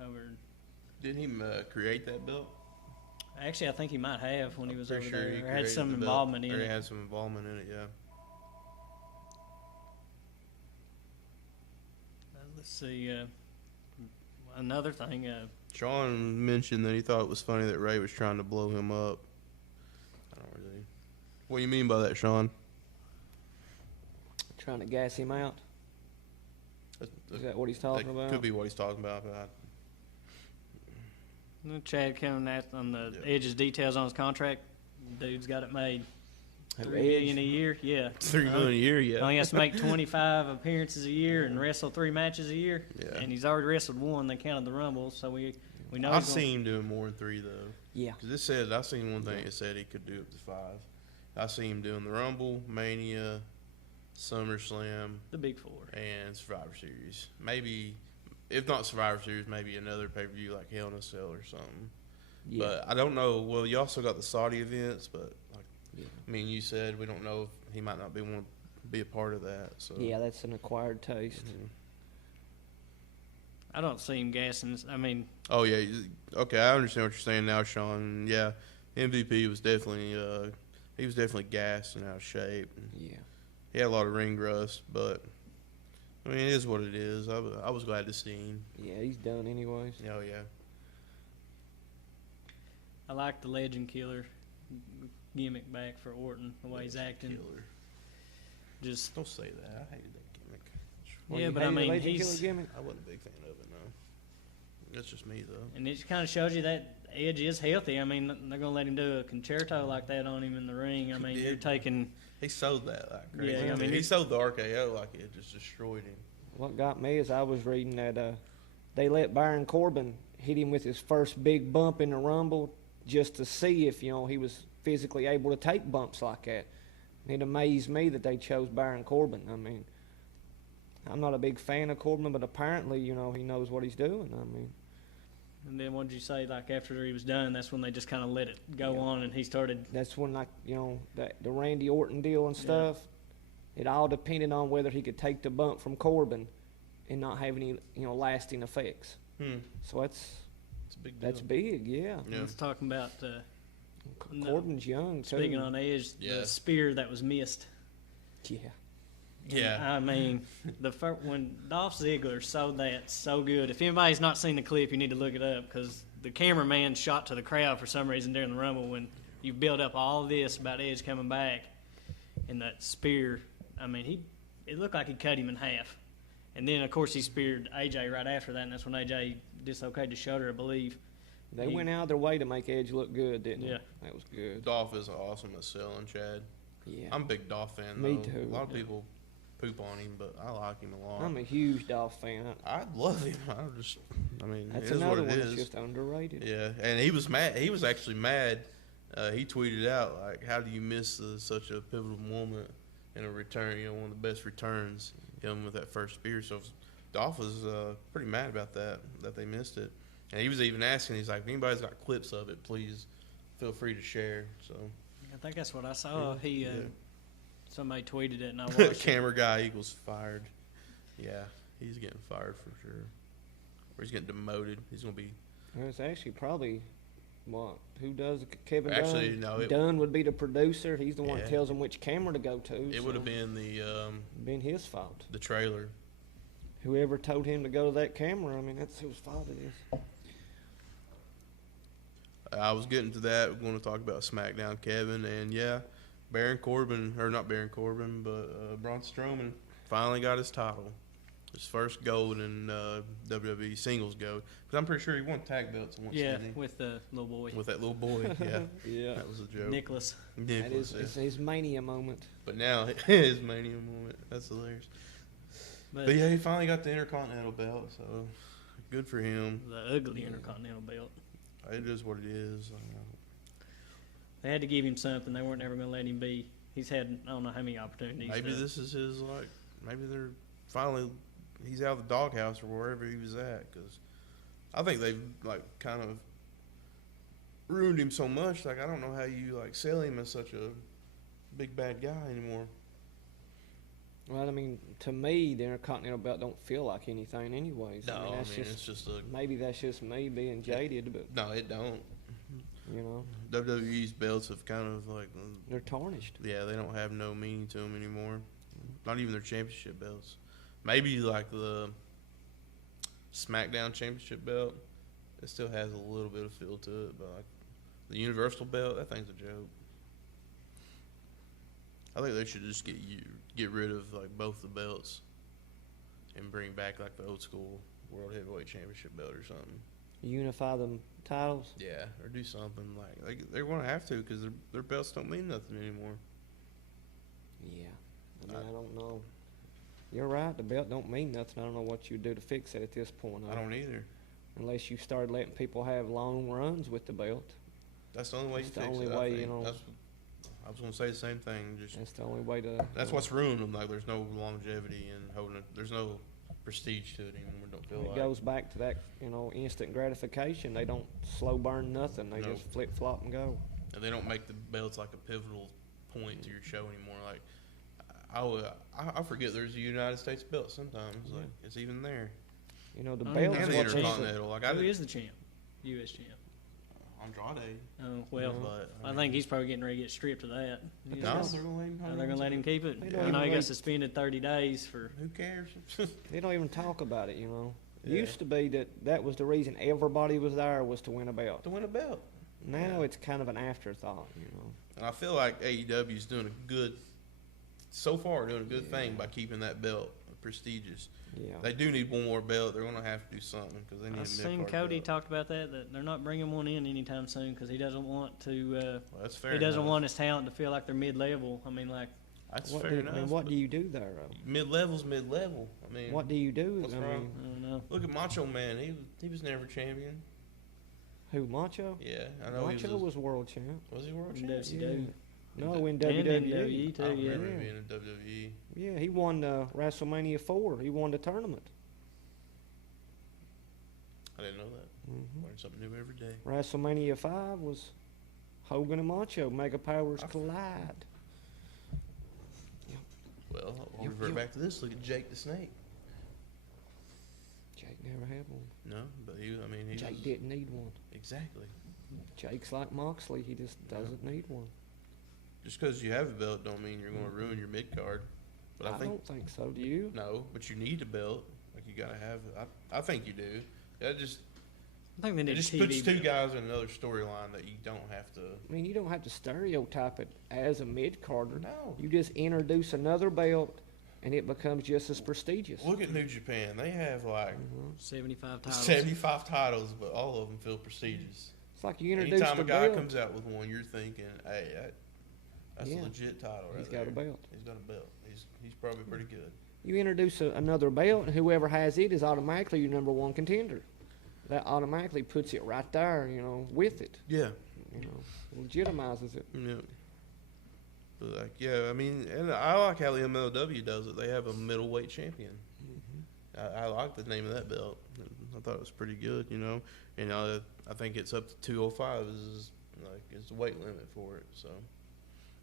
Over. Didn't he create that belt? Actually, I think he might have when he was over Pretty sure there. he Or had created some the belt. involvement in Or he it. had some involvement in it, yeah. Let's see. Another thing. Sean mentioned that he thought it was funny that Ray was trying to blow him up. I don't really. What do you mean by that, Sean? Trying to gas him out. Is that what he's talking about? Could be what he's talking about. But Chad coming at on the Edge's details on his contract. Dude's got it made. Who, $3 million a year, yeah. $3 million a year, yeah. Only has to make 25 appearances a year and wrestle 3 matches a year. Yeah. And he's already wrestled 1. They counted the Rumble, so we know. I've seen him doing more than 3 though. Yeah. Because it said I seen one thing. It said he could do up to 5. I seen him doing the Rumble, Mania, SummerSlam, the Big 4 and Survivor Series. Maybe, if not Survivor Series, maybe another pay per view like Hell in a Cell or something. Yeah. But I don't know. Well, you also got the Saudi events, but like, Yeah. I mean, you said we don't know if he might not want to be a part of that. So Yeah, that's an acquired taste. I don't see him gassing. I mean, Oh yeah, okay. I understand what you're saying now, Sean. Yeah, MVP was definitely he was definitely gassed and out of shape. Yeah. He had a lot of ring rust, but I mean, it is what it is. I was glad to see him. Yeah, he's done anyways. Oh yeah. I like the Legend Killer gimmick back for Orton, the way he's acting. Killer. Just Don't say that. I hated that gimmick. Well, yeah, you but I hated the mean, Legend he's Killer gimmick? I wasn't a big fan of it. No, that's just me though. and it kind of shows you that Edge is healthy. I mean, they're gonna let him do a concerto like that on him in the ring. I mean, He you're did. taking. He sold that like crazy. Yeah, I mean, he sold the RKO like it just destroyed him. What got me is I was reading that they let Baron Corbin hit him with his first big bump in the Rumble just to see if, he was physically able to take bumps like that. It amazed me that they chose Baron Corbin. I mean, I'm not a big fan of Corbin, but apparently, he knows what he's doing. I mean, And then what did you say? Like after he was done, that's when they just kind of let it go Yeah. on, and he started. that's when, the Randy Orton deal and stuff, it all depended on whether he could take the bump from Corbin and not have any, lasting effects. So It's a big deal. that's big, yeah. Yeah. Let's talk about. No. Corbin's young, too. Speaking on Edge, Yeah. the spear that was missed. Yeah. Yeah. I mean, when Dolph Ziggler sold that so good. If anybody's not seen the clip, you need to look it up because the cameraman shot to the crowd for some reason during the Rumble when you build up all this about Edge coming back, and that spear. I mean, it looked like he cut him in half, and then of course he speared AJ right after that, and that's when AJ dislocated his shoulder, I believe. They went out of their way to make Edge look good, didn't they? Yeah. That was good. Dolph is awesome at selling, Chad. Yeah. I'm a big Dolph fan. Me though. too. A lot of people poop on him, but I like him a lot. I'm a huge Dolph fan. I love him. I mean, That's it is another what one it that's is. just underrated. Yeah, and he was mad. He was actually mad. He tweeted out like, "How do you miss such a pivotal moment in a return? One of the best returns, with that first spear." So Dolph was pretty mad about that they missed it, and he was even asking. He's like, "If anybody's got clips of it, please feel free to share." So I think that's what I saw. Yeah. Somebody tweeted it, and I watched it. camera guy equals fired. Yeah, he's getting fired for sure, or he's getting demoted. He's gonna be. It's actually probably who does Kevin Actually, Dunn? no, Dunn would be the producer. He's the one that Yeah. tells them which camera to go to. It would have been the been his fault. trailer. Whoever told him to go to that camera, I mean, that's whose fault it is. I was getting to that. We're going to talk about SmackDown, Kevin, and yeah, Braun Strowman, but Braun Strowman finally got his title. His first gold in WWE singles gold. Because I'm pretty sure he won tag belts once, Yeah, didn't he? with the little boy. With that little boy, yeah. Yeah. That was a joke. Nicholas. That is yeah. it's his mania moment. But now, his Mania moment. That's hilarious. But yeah, he finally got the Intercontinental belt, so good for him. The ugly Intercontinental belt. It is what it is. They had to give him something. They weren't ever going to let him be. He's had, I don't know how many opportunities. Maybe this is his, like, maybe they're finally, he's out of the doghouse or wherever he was at, because I think they've, like, kind of ruined him so much. Like, I don't know how you, like, sell him as such a big bad guy anymore. Well, I mean, to me, the Intercontinental belt don't feel like anything anyways. No, I mean, that's it's just a, maybe that's just me being jaded, but, no, it don't. you know, WWE's belts have kind of, like, they're tarnished. yeah, they don't have no meaning to them anymore. Not even their championship belts. Maybe like the SmackDown championship belt, it still has a little bit of feel to it. But like the Universal belt, that thing's a joke. I think they should just get rid of like both the belts and bring back like the old school World Heavyweight Championship belt or something. Unify them titles. Yeah, or do something like they're going to have to because their belts don't mean nothing anymore. Yeah. I mean, I don't know. You're right. The belt don't mean nothing. I don't know what you'd do to fix it at this point. I don't either. Unless you started letting people have long runs with the belt. That's the only way you That's the fix only it. I way, think. you know. I was going to say the same thing. Just That's the only way to. that's what's ruined them. Like there's no longevity and holding it. There's no prestige to it anymore. Don't feel It like. goes back to that, instant gratification. They don't slow burn nothing. They Nope. just flip flop and go. And they don't make the belts like a pivotal point to your show anymore. Like I forget there's a United States belt sometimes. Yeah. Like it's even there. You know, the I don't belt even And is the know what what Intercontinental. Like I Who did is the champ? U.S. champ. Andrade. Oh, well, But I think he's probably getting ready to get stripped of that. But no, that's- they're gonna let him. They're going to let him keep it. They You don't know, he even got let- suspended 30 days for. Who cares? They don't even talk about it, you know. It Yeah. used to be that was the reason everybody was there was to win a belt. To win a belt. Now Yeah. it's kind of an afterthought, you know. And I feel like AEW is doing a good, so far doing a good thing by keeping that belt prestigious. Yeah. They do need one more belt. They're going to have to do something because they need I a seen mid-card Cody belt. talked about that they're not bringing one in anytime soon because he doesn't want to. Well, that's fair. He doesn't enough. want his talent to feel like they're mid-level. I mean, like That's What fair do, enough. I mean, what but do you do there, though? mid-level's mid-level. I mean, What do you do? What's I wrong? mean, I don't know. Look at Macho Man. He was never champion. who, Macho? Yeah, I know Macho he was. was world champ. Was he world In champion? WCW. No, in And WWE. in WWE I too, don't yeah. remember him Yeah. being in WWE. Yeah, he won WrestleMania 4. He won the tournament. I didn't know that. Hmm. Learn something new every day. WrestleMania 5 was Hogan and Macho. Mega powers I- collide. Well, I'll You- revert you- back to this. Look at Jake the Snake. Jake never had one. No, but he Jake was, didn't need one. exactly. Jake's like Moxley. He just doesn't need one. Just because you have a belt don't mean you're going to ruin your mid card. But I think don't think so. Do you? no, but you need a belt. Like you got to have. I think you do. That just I think they it need just TV. puts two guys in another storyline that you don't have to. I mean, you don't have to stereotype it as a mid-carder. No. You just introduce another belt, and it becomes just as prestigious. Look at New Japan. They have like 75 titles. 75 titles, but all of them feel prestigious. It's like you introduce Anytime the a guy belt. comes out with one, you're thinking, hey, that's Yeah. a legit title right He's got a there. belt. He's got a belt. He's probably pretty good. You introduce another belt, and whoever has it is automatically your number one contender. That automatically puts it right there, with it. Yeah. Legitimizes it. Yeah. But like, yeah, I mean, and I like how the MLW does it. They have a middleweight champion. I like the name of that belt. I thought it was pretty good, And I think it's up to 205 is the weight limit for it. So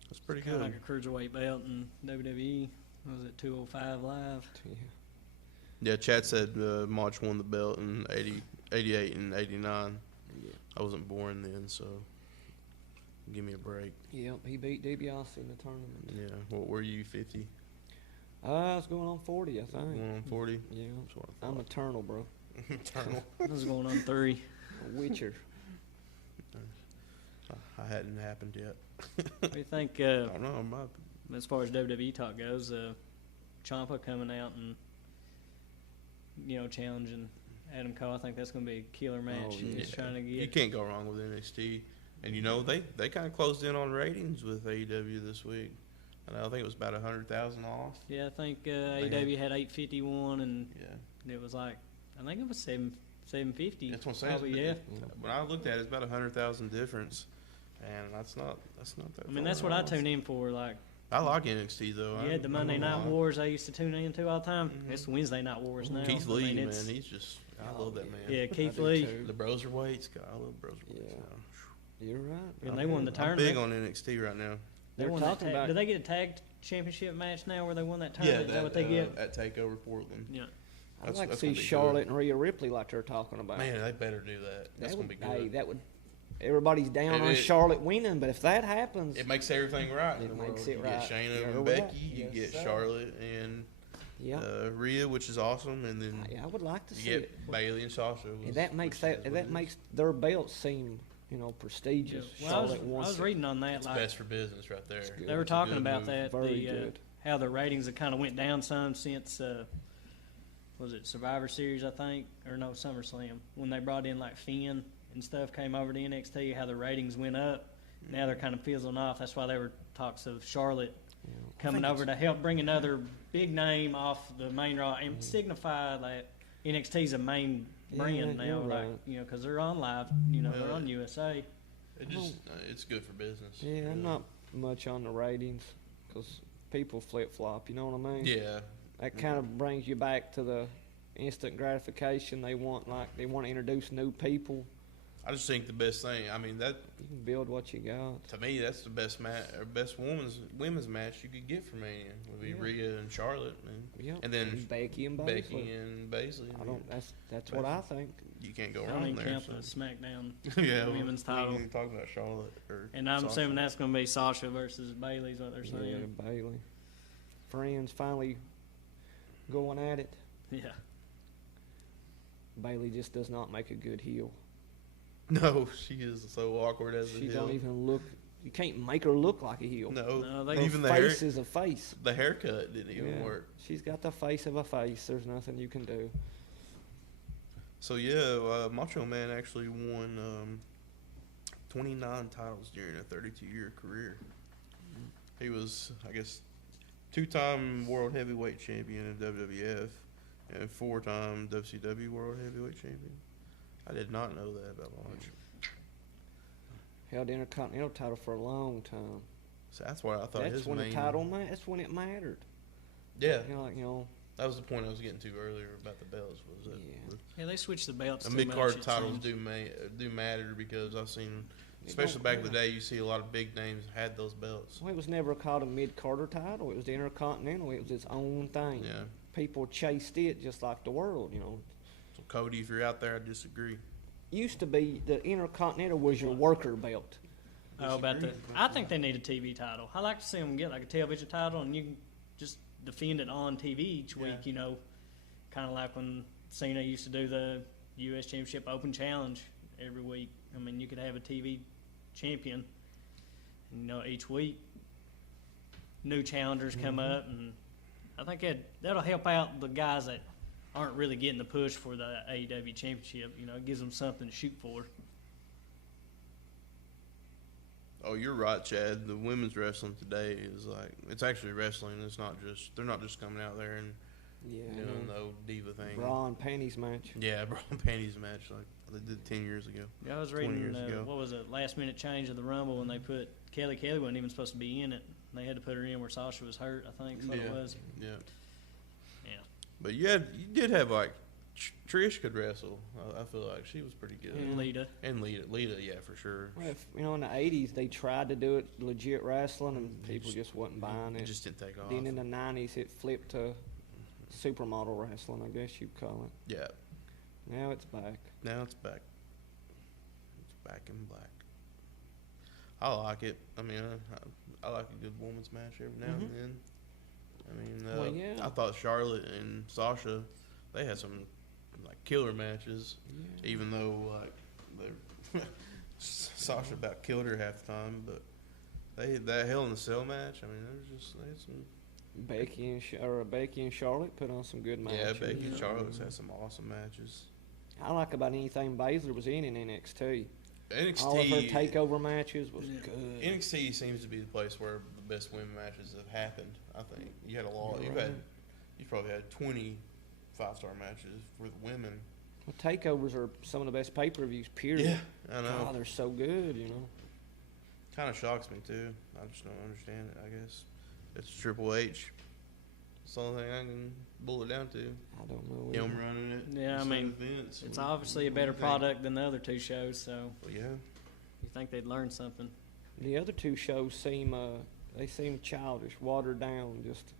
that's pretty Kind good. of like a cruiserweight belt in WWE. Was it 205 Live? Yeah. Yeah, Chad said March won the belt in 88 and 89. Yeah. I wasn't born then, so give me a break. Yep, he beat DiBiase in the tournament. Yeah, what were you, 50? I was going on 40, I think. Going on 40? Yeah. That's what I I'm thought. eternal, bro. Eternal. This is going on 3. A Witcher. I hadn't happened yet. What do you think, I don't know. as far as WWE talk goes, Ciampa coming out and challenging Adam Cole. I think that's going to be a killer match. yeah. He's trying to get. You can't go wrong with NXT. And, they kind of closed in on ratings with AEW this week. I think it was about 100,000 off. Yeah, I think AEW had 851, and Yeah. it was like, I think it was 750. That's what I'm saying. Probably, yeah. When I looked at it, it's about 100,000 difference. And that's not that I mean, far that's what I off. tune in for. Like, I like NXT, though. you had the Monday Night Wars I used to tune in to all the time. It's the Wednesday Night Wars now. Keith I Lee, mean, man, it's- he's just, I love that man. Yeah, Keith I do Lee. too. The Broserweights, God, I love Broserweights. Yeah. now. You're right. And they won the I'm tournament. big on NXT right now. They They're won that talking about. Did they get a tag championship match now where they won that tournament? Is that what they get? At Takeover Portland. Yeah. I'd That's- like to that's see gonna be Charlotte good. and Rhea Ripley like they're talking about. Man, they better do that. That's going to be good. Hey, that would. Everybody's down on It- Charlotte winning, but if that happens, It makes everything right. in It the makes world. it You right. get Shayna You're and right. Becky. You Yes, get sir. Charlotte and yeah, Rhea, which is awesome, and then I would like to you see get it. Bailey and Sasha. And that makes which is what that it makes their belts seem prestigious. Well, Charlotte I wants was it. reading on that. It's like, best for business right there. good. they were It's a talking good about move. that. Very The good. how the ratings have kind of went down some since was it Survivor Series, I think, or no, SummerSlam, when they brought in like Finn and stuff came over to NXT. How the ratings went up. Now they're kind of fizzling off. That's why there were talks of Charlotte coming over to help bring another big name off the main Raw and signify that NXT's a main brand now, you're like right. because they're on live, they're on USA. It's good for business. Yeah, I'm not much on the ratings because people flip flop. You know what I mean? Yeah. That kind of brings you back to the instant gratification. They want to introduce new people. I just think the best thing. I mean, that You can build what you got. to me, that's the best match or best women's match you could get from Mania. Would be Yeah. Rhea and Charlotte, Yep. and then Becky and Baszler. Becky and Baszler. I don't. That's what I think. You can't go I don't wrong even there. count so. the SmackDown Yeah, women's we title. ain't even talking about Charlotte or. And I'm Sasha. assuming that's going to be Sasha versus Bailey, is what they're Yeah, saying. Bailey. Friends finally going at it. Yeah. Bailey just does not make a good heel. No, she is so awkward as a She heel. don't even look. You can't make her look like a heel. No, No, they- Her even the face hair, is a face. the haircut didn't even Yeah. work. She's got the face of a face. There's nothing you can do. So yeah, Macho Man actually won 29 titles during a 32-year career. He was, I guess, 2-time World Heavyweight Champion in WWF and 4-time WCW World Heavyweight Champion. I did not know that about Macho. Held the Intercontinental title for a long time. So that's why I thought That's his when main. the title. That's when it mattered. Yeah, That was the point I was getting to earlier about the belts. Was that Yeah. Yeah, they switched the belts the too mid much, card it titles seems. do matter because I've seen, It especially don't back in the matter. day, you see a lot of big names had those belts. Well, it was never called a mid-carder title. It was the Intercontinental. It was its own thing. Yeah. People chased it just like the world. So Cody, if you're out there, I disagree. Used to be the Intercontinental was your worker belt. Oh, about the. I think they need a TV title. I like to see them get like a television title, and you can just defend it on TV each week. Kind of like when Cena used to do the U.S. Championship Open Challenge every week. I mean, you could have a TV champion, each week. New challengers come up, and I think that'll help out the guys that aren't really getting the push for the AEW Championship. It gives them something to shoot for. Oh, you're right, Chad. The women's wrestling today is it's actually wrestling. They're not just coming out there and doing no diva thing. Bra and panties match. Yeah, bra and panties match like they did 10 years ago. Yeah, I was 20 reading, years ago. what was it, last minute change of the Rumble when they put Kelly wasn't even supposed to be in it. They had to put her in where Sasha was hurt, I think, is what it was. Yeah. Yeah. But you did have Trish could wrestle. I feel like she was pretty good. And Lita. And Lita, yeah, for sure. Well, in the 80s, they tried to do it legit wrestling, and people just wasn't buying It it. just didn't take off. Then in the 90s, it flipped to supermodel wrestling, I guess you'd call it. Yeah. Now it's back. Now it's back. It's back in black. I like it. I mean, I like a good women's match every now and then. I mean, Well, yeah. I thought Charlotte and Sasha, they had some killer matches. Yeah. Even though Sasha about killed her half the time, but that Hell in the Cell match. I mean, they had some Becky and Charlotte put on some good matches. Yeah, Becky and Charlotte's had some awesome matches. I like about anything Baszler was in NXT. NXT, All of her takeover matches was good. NXT seems to be the place where the best women matches have happened. I think you had a lot. You've probably had 20 5-star matches for the women. Well, takeovers are some of the best pay-per-views. Period. Yeah, I know. Oh, they're so good. Kind of shocks me too. I just don't understand it. I guess it's Triple H. It's the only thing I can boil it down to. I don't know. Him running it. Yeah, I mean, Vince. it's obviously a better product than the other two shows, so Well, yeah. you think they'd learn something. The other two shows seem childish, watered down, just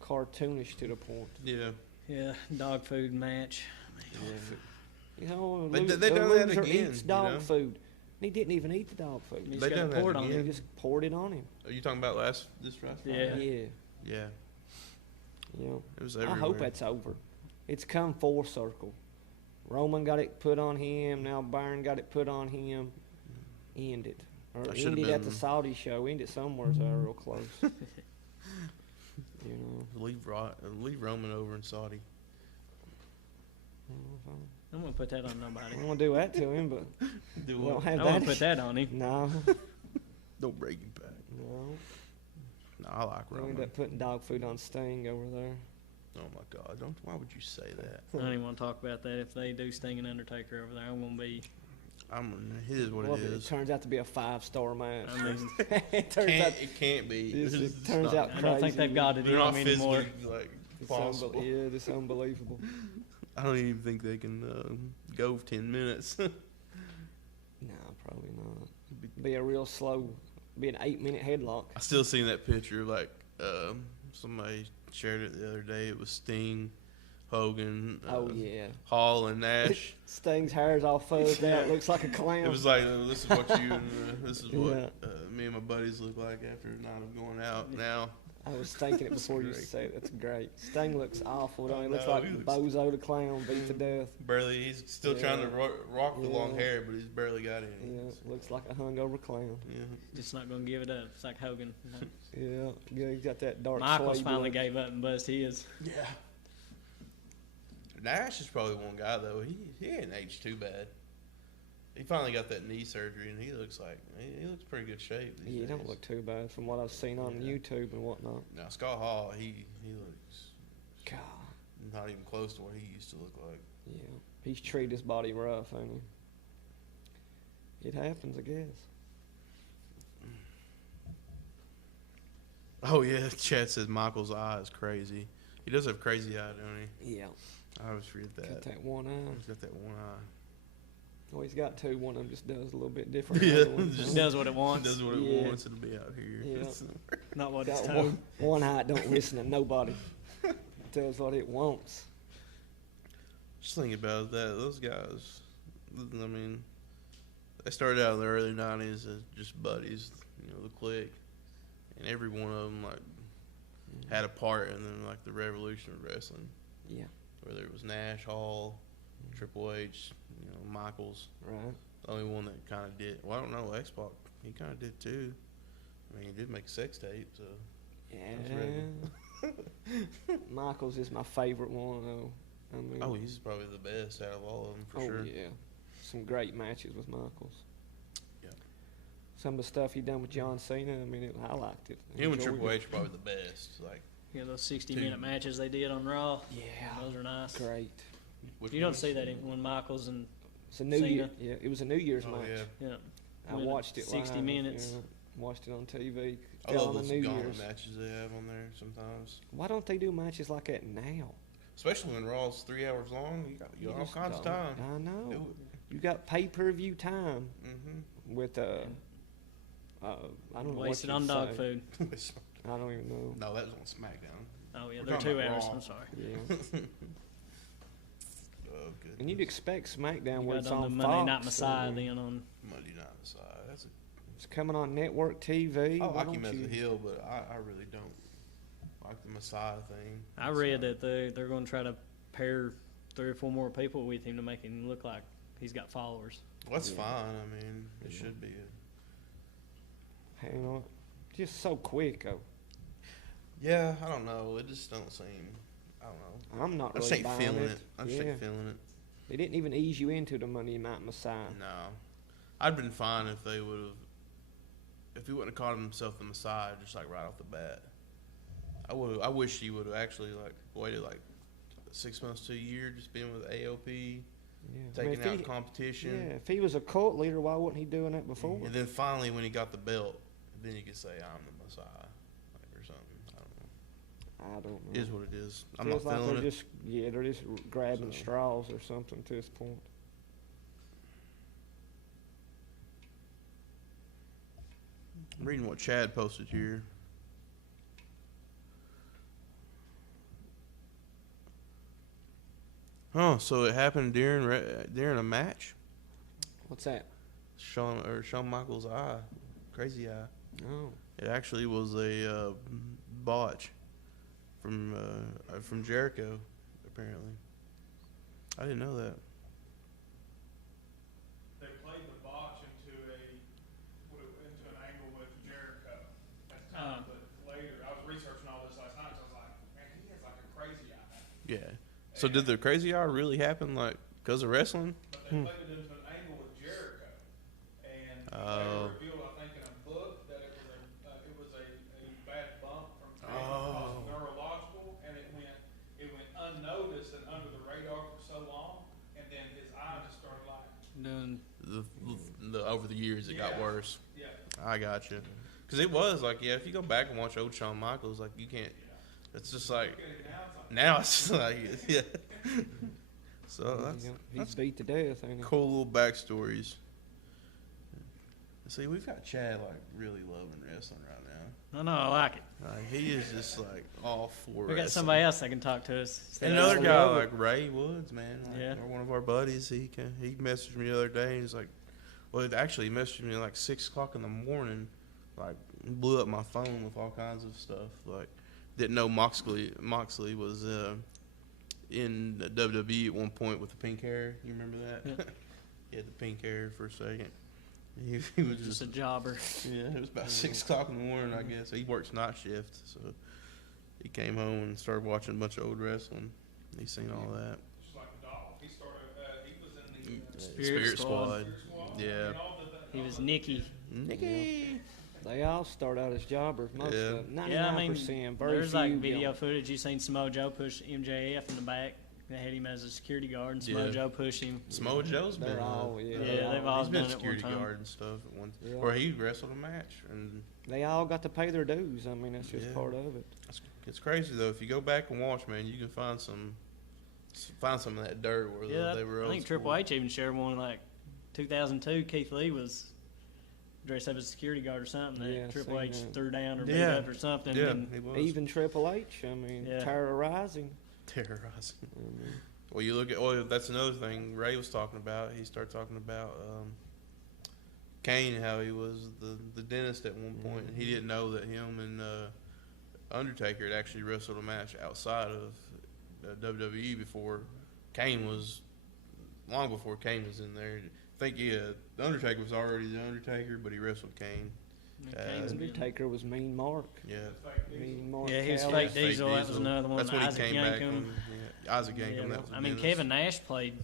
cartoonish to the point. Yeah. Yeah, dog food match. You know, They the done that loser again, eats dog you know? food. And he didn't even eat the dog food. He's They got done it that poured on again. him. He just poured it on him. Are you talking about this Friday? Yeah. Yeah. You know, It was I everywhere. hope that's over. It's come full circle. Roman got it put on him. Now Byron got it put on him. End it. Or I should've end it at the been- Saudi show. End it somewhere so real close. You know. Leave Roman over in Saudi. I'm gonna put that on nobody. I don't want to do that to him, but Do we don't what? have I that. won't put that on him. No, Don't break him back. no. No, I like We end Roman. up putting dog food on Sting over there. Oh my God! Don't. Why would you say that? I don't even want to talk about that. If they do Sting and Undertaker over there, I'm gonna be. It is what Well, it if is. it turns out to be a 5-star match. I mean, it turns out It can't be. Yes, It's it just turns not- out I don't think crazy. they've got it They're in not them anymore. physically like it's possible. it's unbelievable. I don't even think they can go 10 minutes. No, probably not. Be a real slow. Be an 8-minute headlock. I still seen that picture. Like somebody shared it the other day. It was Sting, Hogan, Oh yeah. Hall, and Nash. Sting's hair's all fuzzed out. Looks like a clown. It was like, this is what you and this is what Yeah. me and my buddies look like after a night of going out. Now, I was thinking it That's before you great. said it. That's great. Sting looks awful. Don't he? I Looks know, like he looks- Bozo the Clown beat to death. barely, he's still trying to Yeah. rock the long Yeah. hair, but he's barely got any. Yeah, looks like a hungover clown. Yeah. Just not gonna give it up. It's like Hogan. Yeah, he's got that dark. Michaels suede finally look. gave up and buzzed his. Yeah. Nash is probably one guy though. He ain't aged too bad. He finally got that knee surgery, and he looks like he looks pretty good shape. These Yeah, he don't days. look too bad from what I've seen on Yeah. YouTube and whatnot. Now Scott Hall, he looks God, not even close to what he used to look like. yeah, he's treated his body rough, ain't he? It happens, I guess. Oh yeah, Chad says Michael's eye is crazy. He does have crazy eye, don't he? Yeah, I always forget that. got that one eye. He's got that one eye. Well, he's got two. One of them just does a little bit different. Yeah, than the other one. Just does what it He wants, does what it Yeah. wants. It'll be out here. Yeah. not what it's Got told. one eye don't listen to nobody. Does what it wants. Just thinking about that, those guys. I mean, they started out in the early '90s as just buddies, the clique, and every one of them like had a part in then like the revolution of wrestling. Yeah, Whether it was Nash, Hall, Triple H, Michaels. right. The only one that kind of did. Well, I don't know. X-Pac, he kind of did too. I mean, he did make a sex tape, so. Yeah. Michaels is my favorite one, though. I mean, Oh, he's probably the best out of all of them for oh, sure. yeah. Some great matches with Michaels. Yeah. Some of the stuff he done with John Cena, I mean, I liked it. Him and Enjoyed Triple it. H are probably the best. Like, Yeah, those 60-minute matches they did on Raw. Yeah, Those are nice. great. which You don't ones? see that when Michaels and It's a New Cena. Year. Yeah, it was a New Year's Oh match. yeah. yeah, I With watched it 60 live, minutes. yeah. Watched it on TV. I Fell love on those the New gauntlet Year's. matches they have on there sometimes. Why don't they do matches like that now? Especially when Raw's 3 hours long, you got all just kinds of don't- time. I know. Do it. You got pay-per-view time Mm-hmm. with I don't know wasted what on you'd dog say. food. I don't even know. No, that was on SmackDown. Oh yeah, We're they're talking 2 about hours. Raw. I'm sorry. Yeah. Oh, good. And you'd expect SmackDown You when got it's on on the Monday Fox, Night Messiah so then on. Monday Night Messiah. It's coming on network TV. I Why like don't him as you? a heel, but I really don't like the Messiah thing. I read that they're going to try to pair 3 or 4 more people with him to make him look like he's got followers. Well, that's Yeah. fine. I mean, it should be. Hang on. Just so quick, though. Yeah, I don't know. It just don't seem. I don't know. I'm not I just really ain't buying feeling it. it. I just ain't feeling it. They didn't even ease you into the Monday Night Messiah. No, I'd been fine if they would have. If he wouldn't have called himself the Messiah, just like right off the bat. I wish he would have actually like waited like 6 months to a year, just being with AOP, taking out competition. Yeah, if he was a cult leader, why wasn't he doing that before? And then finally, when he got the belt, then you could say, "I'm the Messiah," like, or something. I don't know. I don't know. It is what it is. I'm Feels not like feeling they're it. just they're just grabbing straws or something to this point. I'm reading what Chad posted here. Oh, so it happened during a match. What's that? Shawn Michaels' eye, crazy eye. Oh, It actually was a botch from Jericho, apparently. I didn't know that. They played the botch into an angle with Jericho at the time, but later I was researching all this last night. So I was like, man, he has like a crazy eye. Yeah. So did the crazy eye really happen like because of wrestling? But they played it into an angle with Jericho, and he later revealed, I think, in a book that it was a bad bump from caused neurological, and it went unnoticed and under the radar for so long, and then his eye just started like. The over the years it got worse. Yeah. I got you. Because it was like, if you go back and watch old Shawn Michaels, like you can't. It's just like now it's just like yeah. So he's beat to death. Ain't he? cool little backstories. See, we've got Chad like really loving wrestling right now. I know, I like it. He is just like all for We got wrestling. somebody else that can talk to us. And another guy like Ray Woods, man. Like, Yeah. or one of our buddies. He messaged me the other day. And he's like, well, he messaged me like 6 o'clock in the morning. Like blew up my phone with all kinds of stuff. Like didn't know Moxley was in the WWE at one point with the pink hair. You remember that? Yeah. He had the pink hair for a second. He was Just a jobber. yeah, it was about 6 o'clock in the morning, I guess. He works night shift, so he came home and started watching a bunch of old wrestling. He's seen all that. Just like a dog. He started. He was in the Spirit Squad. Yeah. He was Nikki. Nicky. They all start out as jobbers. Most Yeah. of them, 99%. Yeah, I mean, very there's few like get video them. footage. You seen Samoa Joe push MJF in the back. They had him as a security guard, and Samoa Yeah. Joe pushed him. Samoa Joe's been They're all Yeah, they've all he's been done it one security time. guard and stuff at one Yeah. where he wrestled a match, and They all got to pay their dues. I mean, that's just Yeah. part of it. it's crazy though. If you go back and watch, man, you can find some of that dirt where Yeah, they were. I old think school. Triple H even shared one like 2002. Keith Lee was dressed up as a security guard or something that Yeah, Triple seen H that. threw down or beat Yeah. up or something. Yeah, And he was Even Triple H, I mean, Yeah. terrorizing. terrorizing. I mean, Well, you look at. Well, that's another thing Ray was talking about. He started talking about Kane, how he was the dentist at one point, and he didn't know that him and Undertaker had actually wrestled a match outside of WWE before Kane was. Long before Kane was in there. I think the Undertaker was already the Undertaker, but he wrestled Kane. Kane's been- Undertaker was Mean Mark. Yeah. Mean Mark. Yeah, he was Callis. fake Diesel. That was another one. That's when Isaac he came back. Yankem. Isaac Yankem. Yeah, that was I mean, Dennis. Kevin Nash played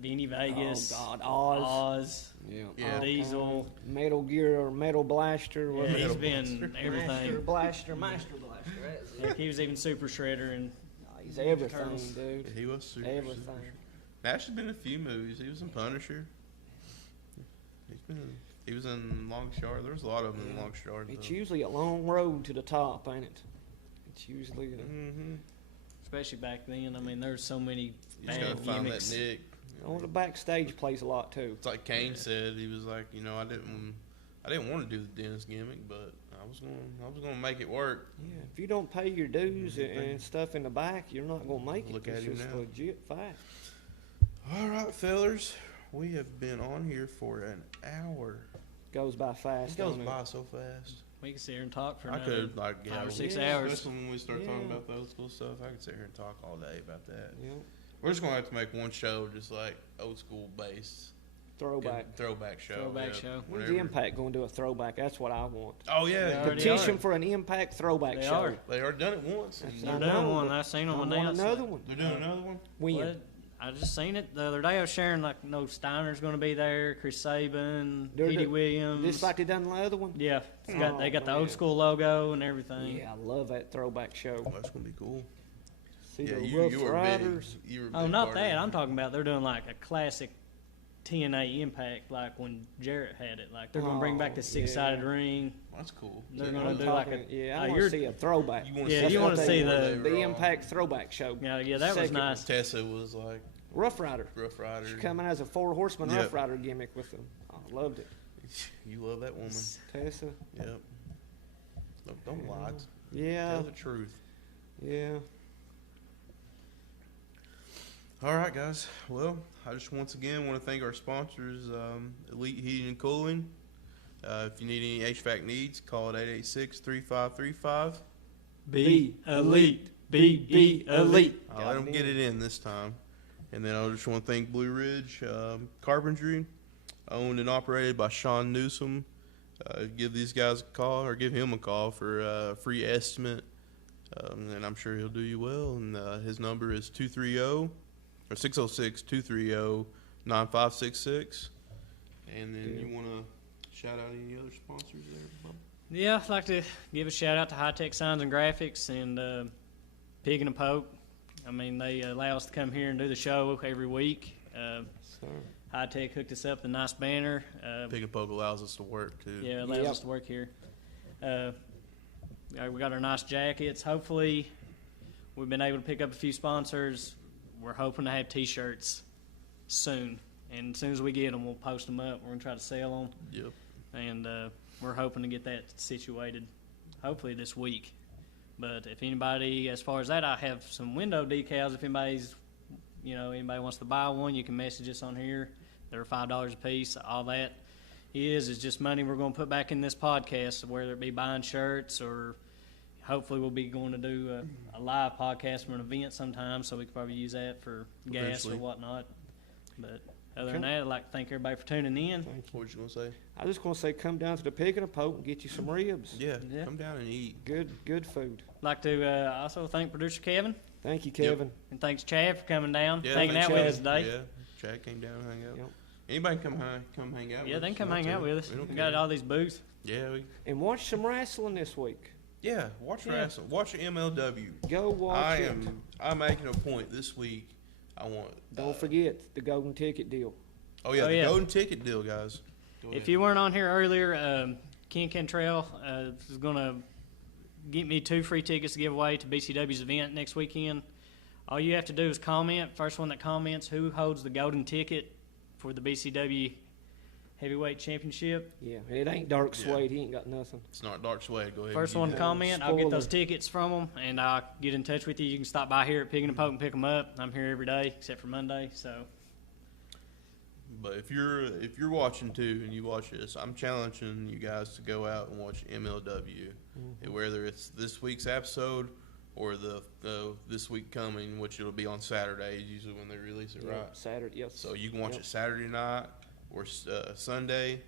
Vinny Vegas. Oh, God. Oz. Oz. Yeah. Yeah. all Diesel. kinds. Metal Gear or Metal Blaster. Yeah, whatever. he's been everything. Master Blaster. That's it. Heck, he was even Super Shredder and He's everything, Turtles. dude. He was super. Everything. Super. Nash has been in a few movies. He was in Punisher. He was in Longshore. There was a lot of them in Longshore. It's usually a long road to the top, ain't it? It's usually Mm-hmm. especially back then. I mean, there's so many You just gotta bad find gimmicks. that Nick. oh, the backstage plays a lot too. It's like Kane said. He was like, I didn't want to do the dentist gimmick, but I was gonna make it work. Yeah, if you don't pay your dues and stuff in the back, you're not gonna make it. Look It's at him just now. legit fact. All right, fellers, we have been on here for an hour. Goes by fast. It goes don't by so fast. We can sit here and talk for I another could 5 or 6 yeah, hours. Especially when we start talking Yeah. about the old school stuff, I could sit here and talk all day about that. Yeah. We're just gonna have to make one show just like old school based. Throwback. Throwback show. Throwback yeah. show. When's the Impact going to do a throwback? That's what I want. Oh yeah, They already Petition are. for an Impact throwback They show. are. They already done it once. That's and I They're doing know, one. but I seen them I want announce another it. one. They're doing another one. When? Well, I just seen it the other day. I was sharing like, Steiner's going to be there, Chris Saban, They're Petey the- Williams. Just like they done the other one? Yeah, they got the man. old school logo and everything. Yeah, I love that throwback show. Oh, that's gonna be cool. See Yeah, the you Rough were Riders. big. You were a Oh, big not part that. of it. I'm talking about they're doing like a classic TNA Impact, like when Jarrett had it. Like they're going to bring back the Oh, 6-sided yeah. ring. That's cool. They're Yeah, gonna I'm do like talking- a. Yeah, I you're- want to see a throwback. You wanna Yeah, see you what wanna they see were- the- they were The on. Impact throwback show. Yeah, that was Second one. nice. Tessa was like Rough Rider. Rough Rider. She coming as a 4 Horseman Yep. Rough Rider gimmick with them. I loved it. You love that woman. Tessa. Yep. Don't lie. Yeah. Tell the truth. Yeah. All right, guys. Well, I just once again want to thank our sponsors, Elite Heating and Cooling. If you need any HVAC needs, call it 886-3535. Be elite. Be elite. I'll let them get it in this time. And then I just want to thank Blue Ridge Carpentry, owned and operated by Sean Newsom. Give these guys a call, or give him a call for a free estimate, and I'm sure he'll do you well. And his number is 606-230-9566. And then you want to shout out any other sponsors there, Bob? Yeah, I'd like to give a shout out to High Tech Signs and Graphics and Pig and a Poke. I mean, they allow us to come here and do the show every week. High Tech hooked us up with a nice banner. Pig and Poke allows us to work, too. Yeah, it allows us to work here. We got our nice jackets. Hopefully, we've been able to pick up a few sponsors. We're hoping to have T-shirts soon. And as soon as we get them, we'll post them up. We're going to try to sell them. Yep. And we're hoping to get that situated hopefully this week. But if anybody, as far as that, I have some window decals. If anybody's, anybody wants to buy one, you can message us on here. They're $5 a piece. All that is just money we're going to put back in this podcast, whether it be buying shirts or hopefully we'll be going to do a live podcast from an event sometime, so we could probably use that for gas Eventually. or whatnot. But other than that, I'd like to thank everybody for tuning in. What was you going to say? I was just going to say, come down to the Pig and a Poke and get you some ribs. Yeah, Yeah. come down and eat. Good food. I'd like to also thank producer Kevin, Thank you, Kevin. and thanks Chad for coming down, Yeah, hanging thanks, out with Chad. us today. Yeah, Chad came down and hung out. Yep. Anybody come hang out Yeah, with they us? can come Not hang to. out with us. We don't We care. got all these booths. Yeah, And watch some wrestling this week. watch Yeah. wrestling. Watch MLW. Go watch it. I'm making a point this week. I want. Don't forget the golden ticket deal. Oh yeah, Oh, the yeah. golden ticket deal, guys. Go If ahead. you weren't on here earlier, Ken Cantrell is going to get me 2 free tickets to give away to BCW's event next weekend. All you have to do is comment. First one that comments who holds the golden ticket for the BCW Heavyweight Championship. Yeah, and it ain't Dark Yeah. Suede. He ain't got nothing. It's not Dark Suede. Go ahead. First and one do to that. comment, I'll get those Spoiler. tickets from them, and I'll get in touch with you. You can stop by here at Pig and a Poke and pick them up. I'm here every day except for Monday, so But if you're watching too and you watch this, I'm challenging you guys to go out and watch MLW, and whether it's this week's episode or the this week coming, which it'll be on Saturday, usually when they release it, Yeah, right? Saturday, yes. So you can watch Yep. it Saturday night or Sunday.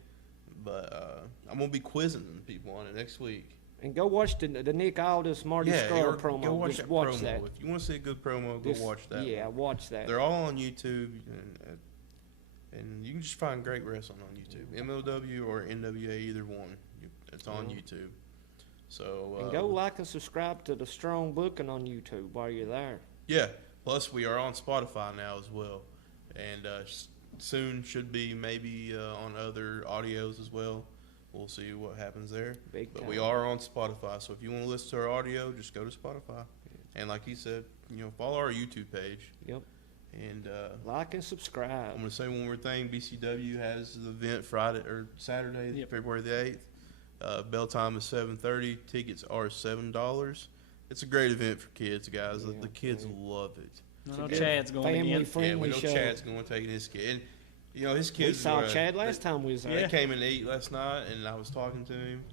But I'm gonna be quizzing people on it next week. And go watch the Nick Aldis Marty Scurll or promo. go watch Just that watch promo. that. If you want to see a good promo, go Just- watch that. Yeah, one. watch that. They're all on YouTube, and you can just find great wrestling on YouTube. MLW or NWA, either one. It's on Yeah. YouTube. So And go like and subscribe to the Strong Booking on YouTube while you're there. yeah. Plus, we are on Spotify now as well, and soon should be maybe on other audios as well. We'll see what happens there. Big But time. we are on Spotify, so if you want to listen to our audio, just go to Spotify. And like he said, follow our YouTube page. Yep. And Like and I'm subscribe. going to say one more thing. BCW has the event Friday or Saturday, Yep. February the 8th. Bell time is 7:30. Tickets are $7. It's a great event for kids, guys. Yeah, The kids yeah. love it. I know good Chad's going family again. friendly Yeah, we know show. Chad's going to take his kid. And, his We kids saw were, Chad last time we was there. They came and ate last night, and I was talking to him,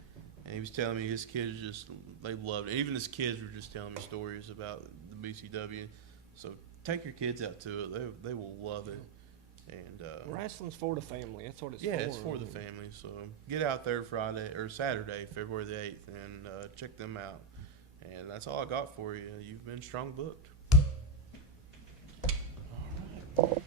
and he was telling me his kids they loved it. Even his kids were just telling me stories about the BCW. So take your kids out to it; they will love it. And Wrestling's for the family. That's what it's yeah, for. it's for the family. So get out there Saturday, February the 8th, and check them out. And that's all I got for you. You've been strong booked. All right.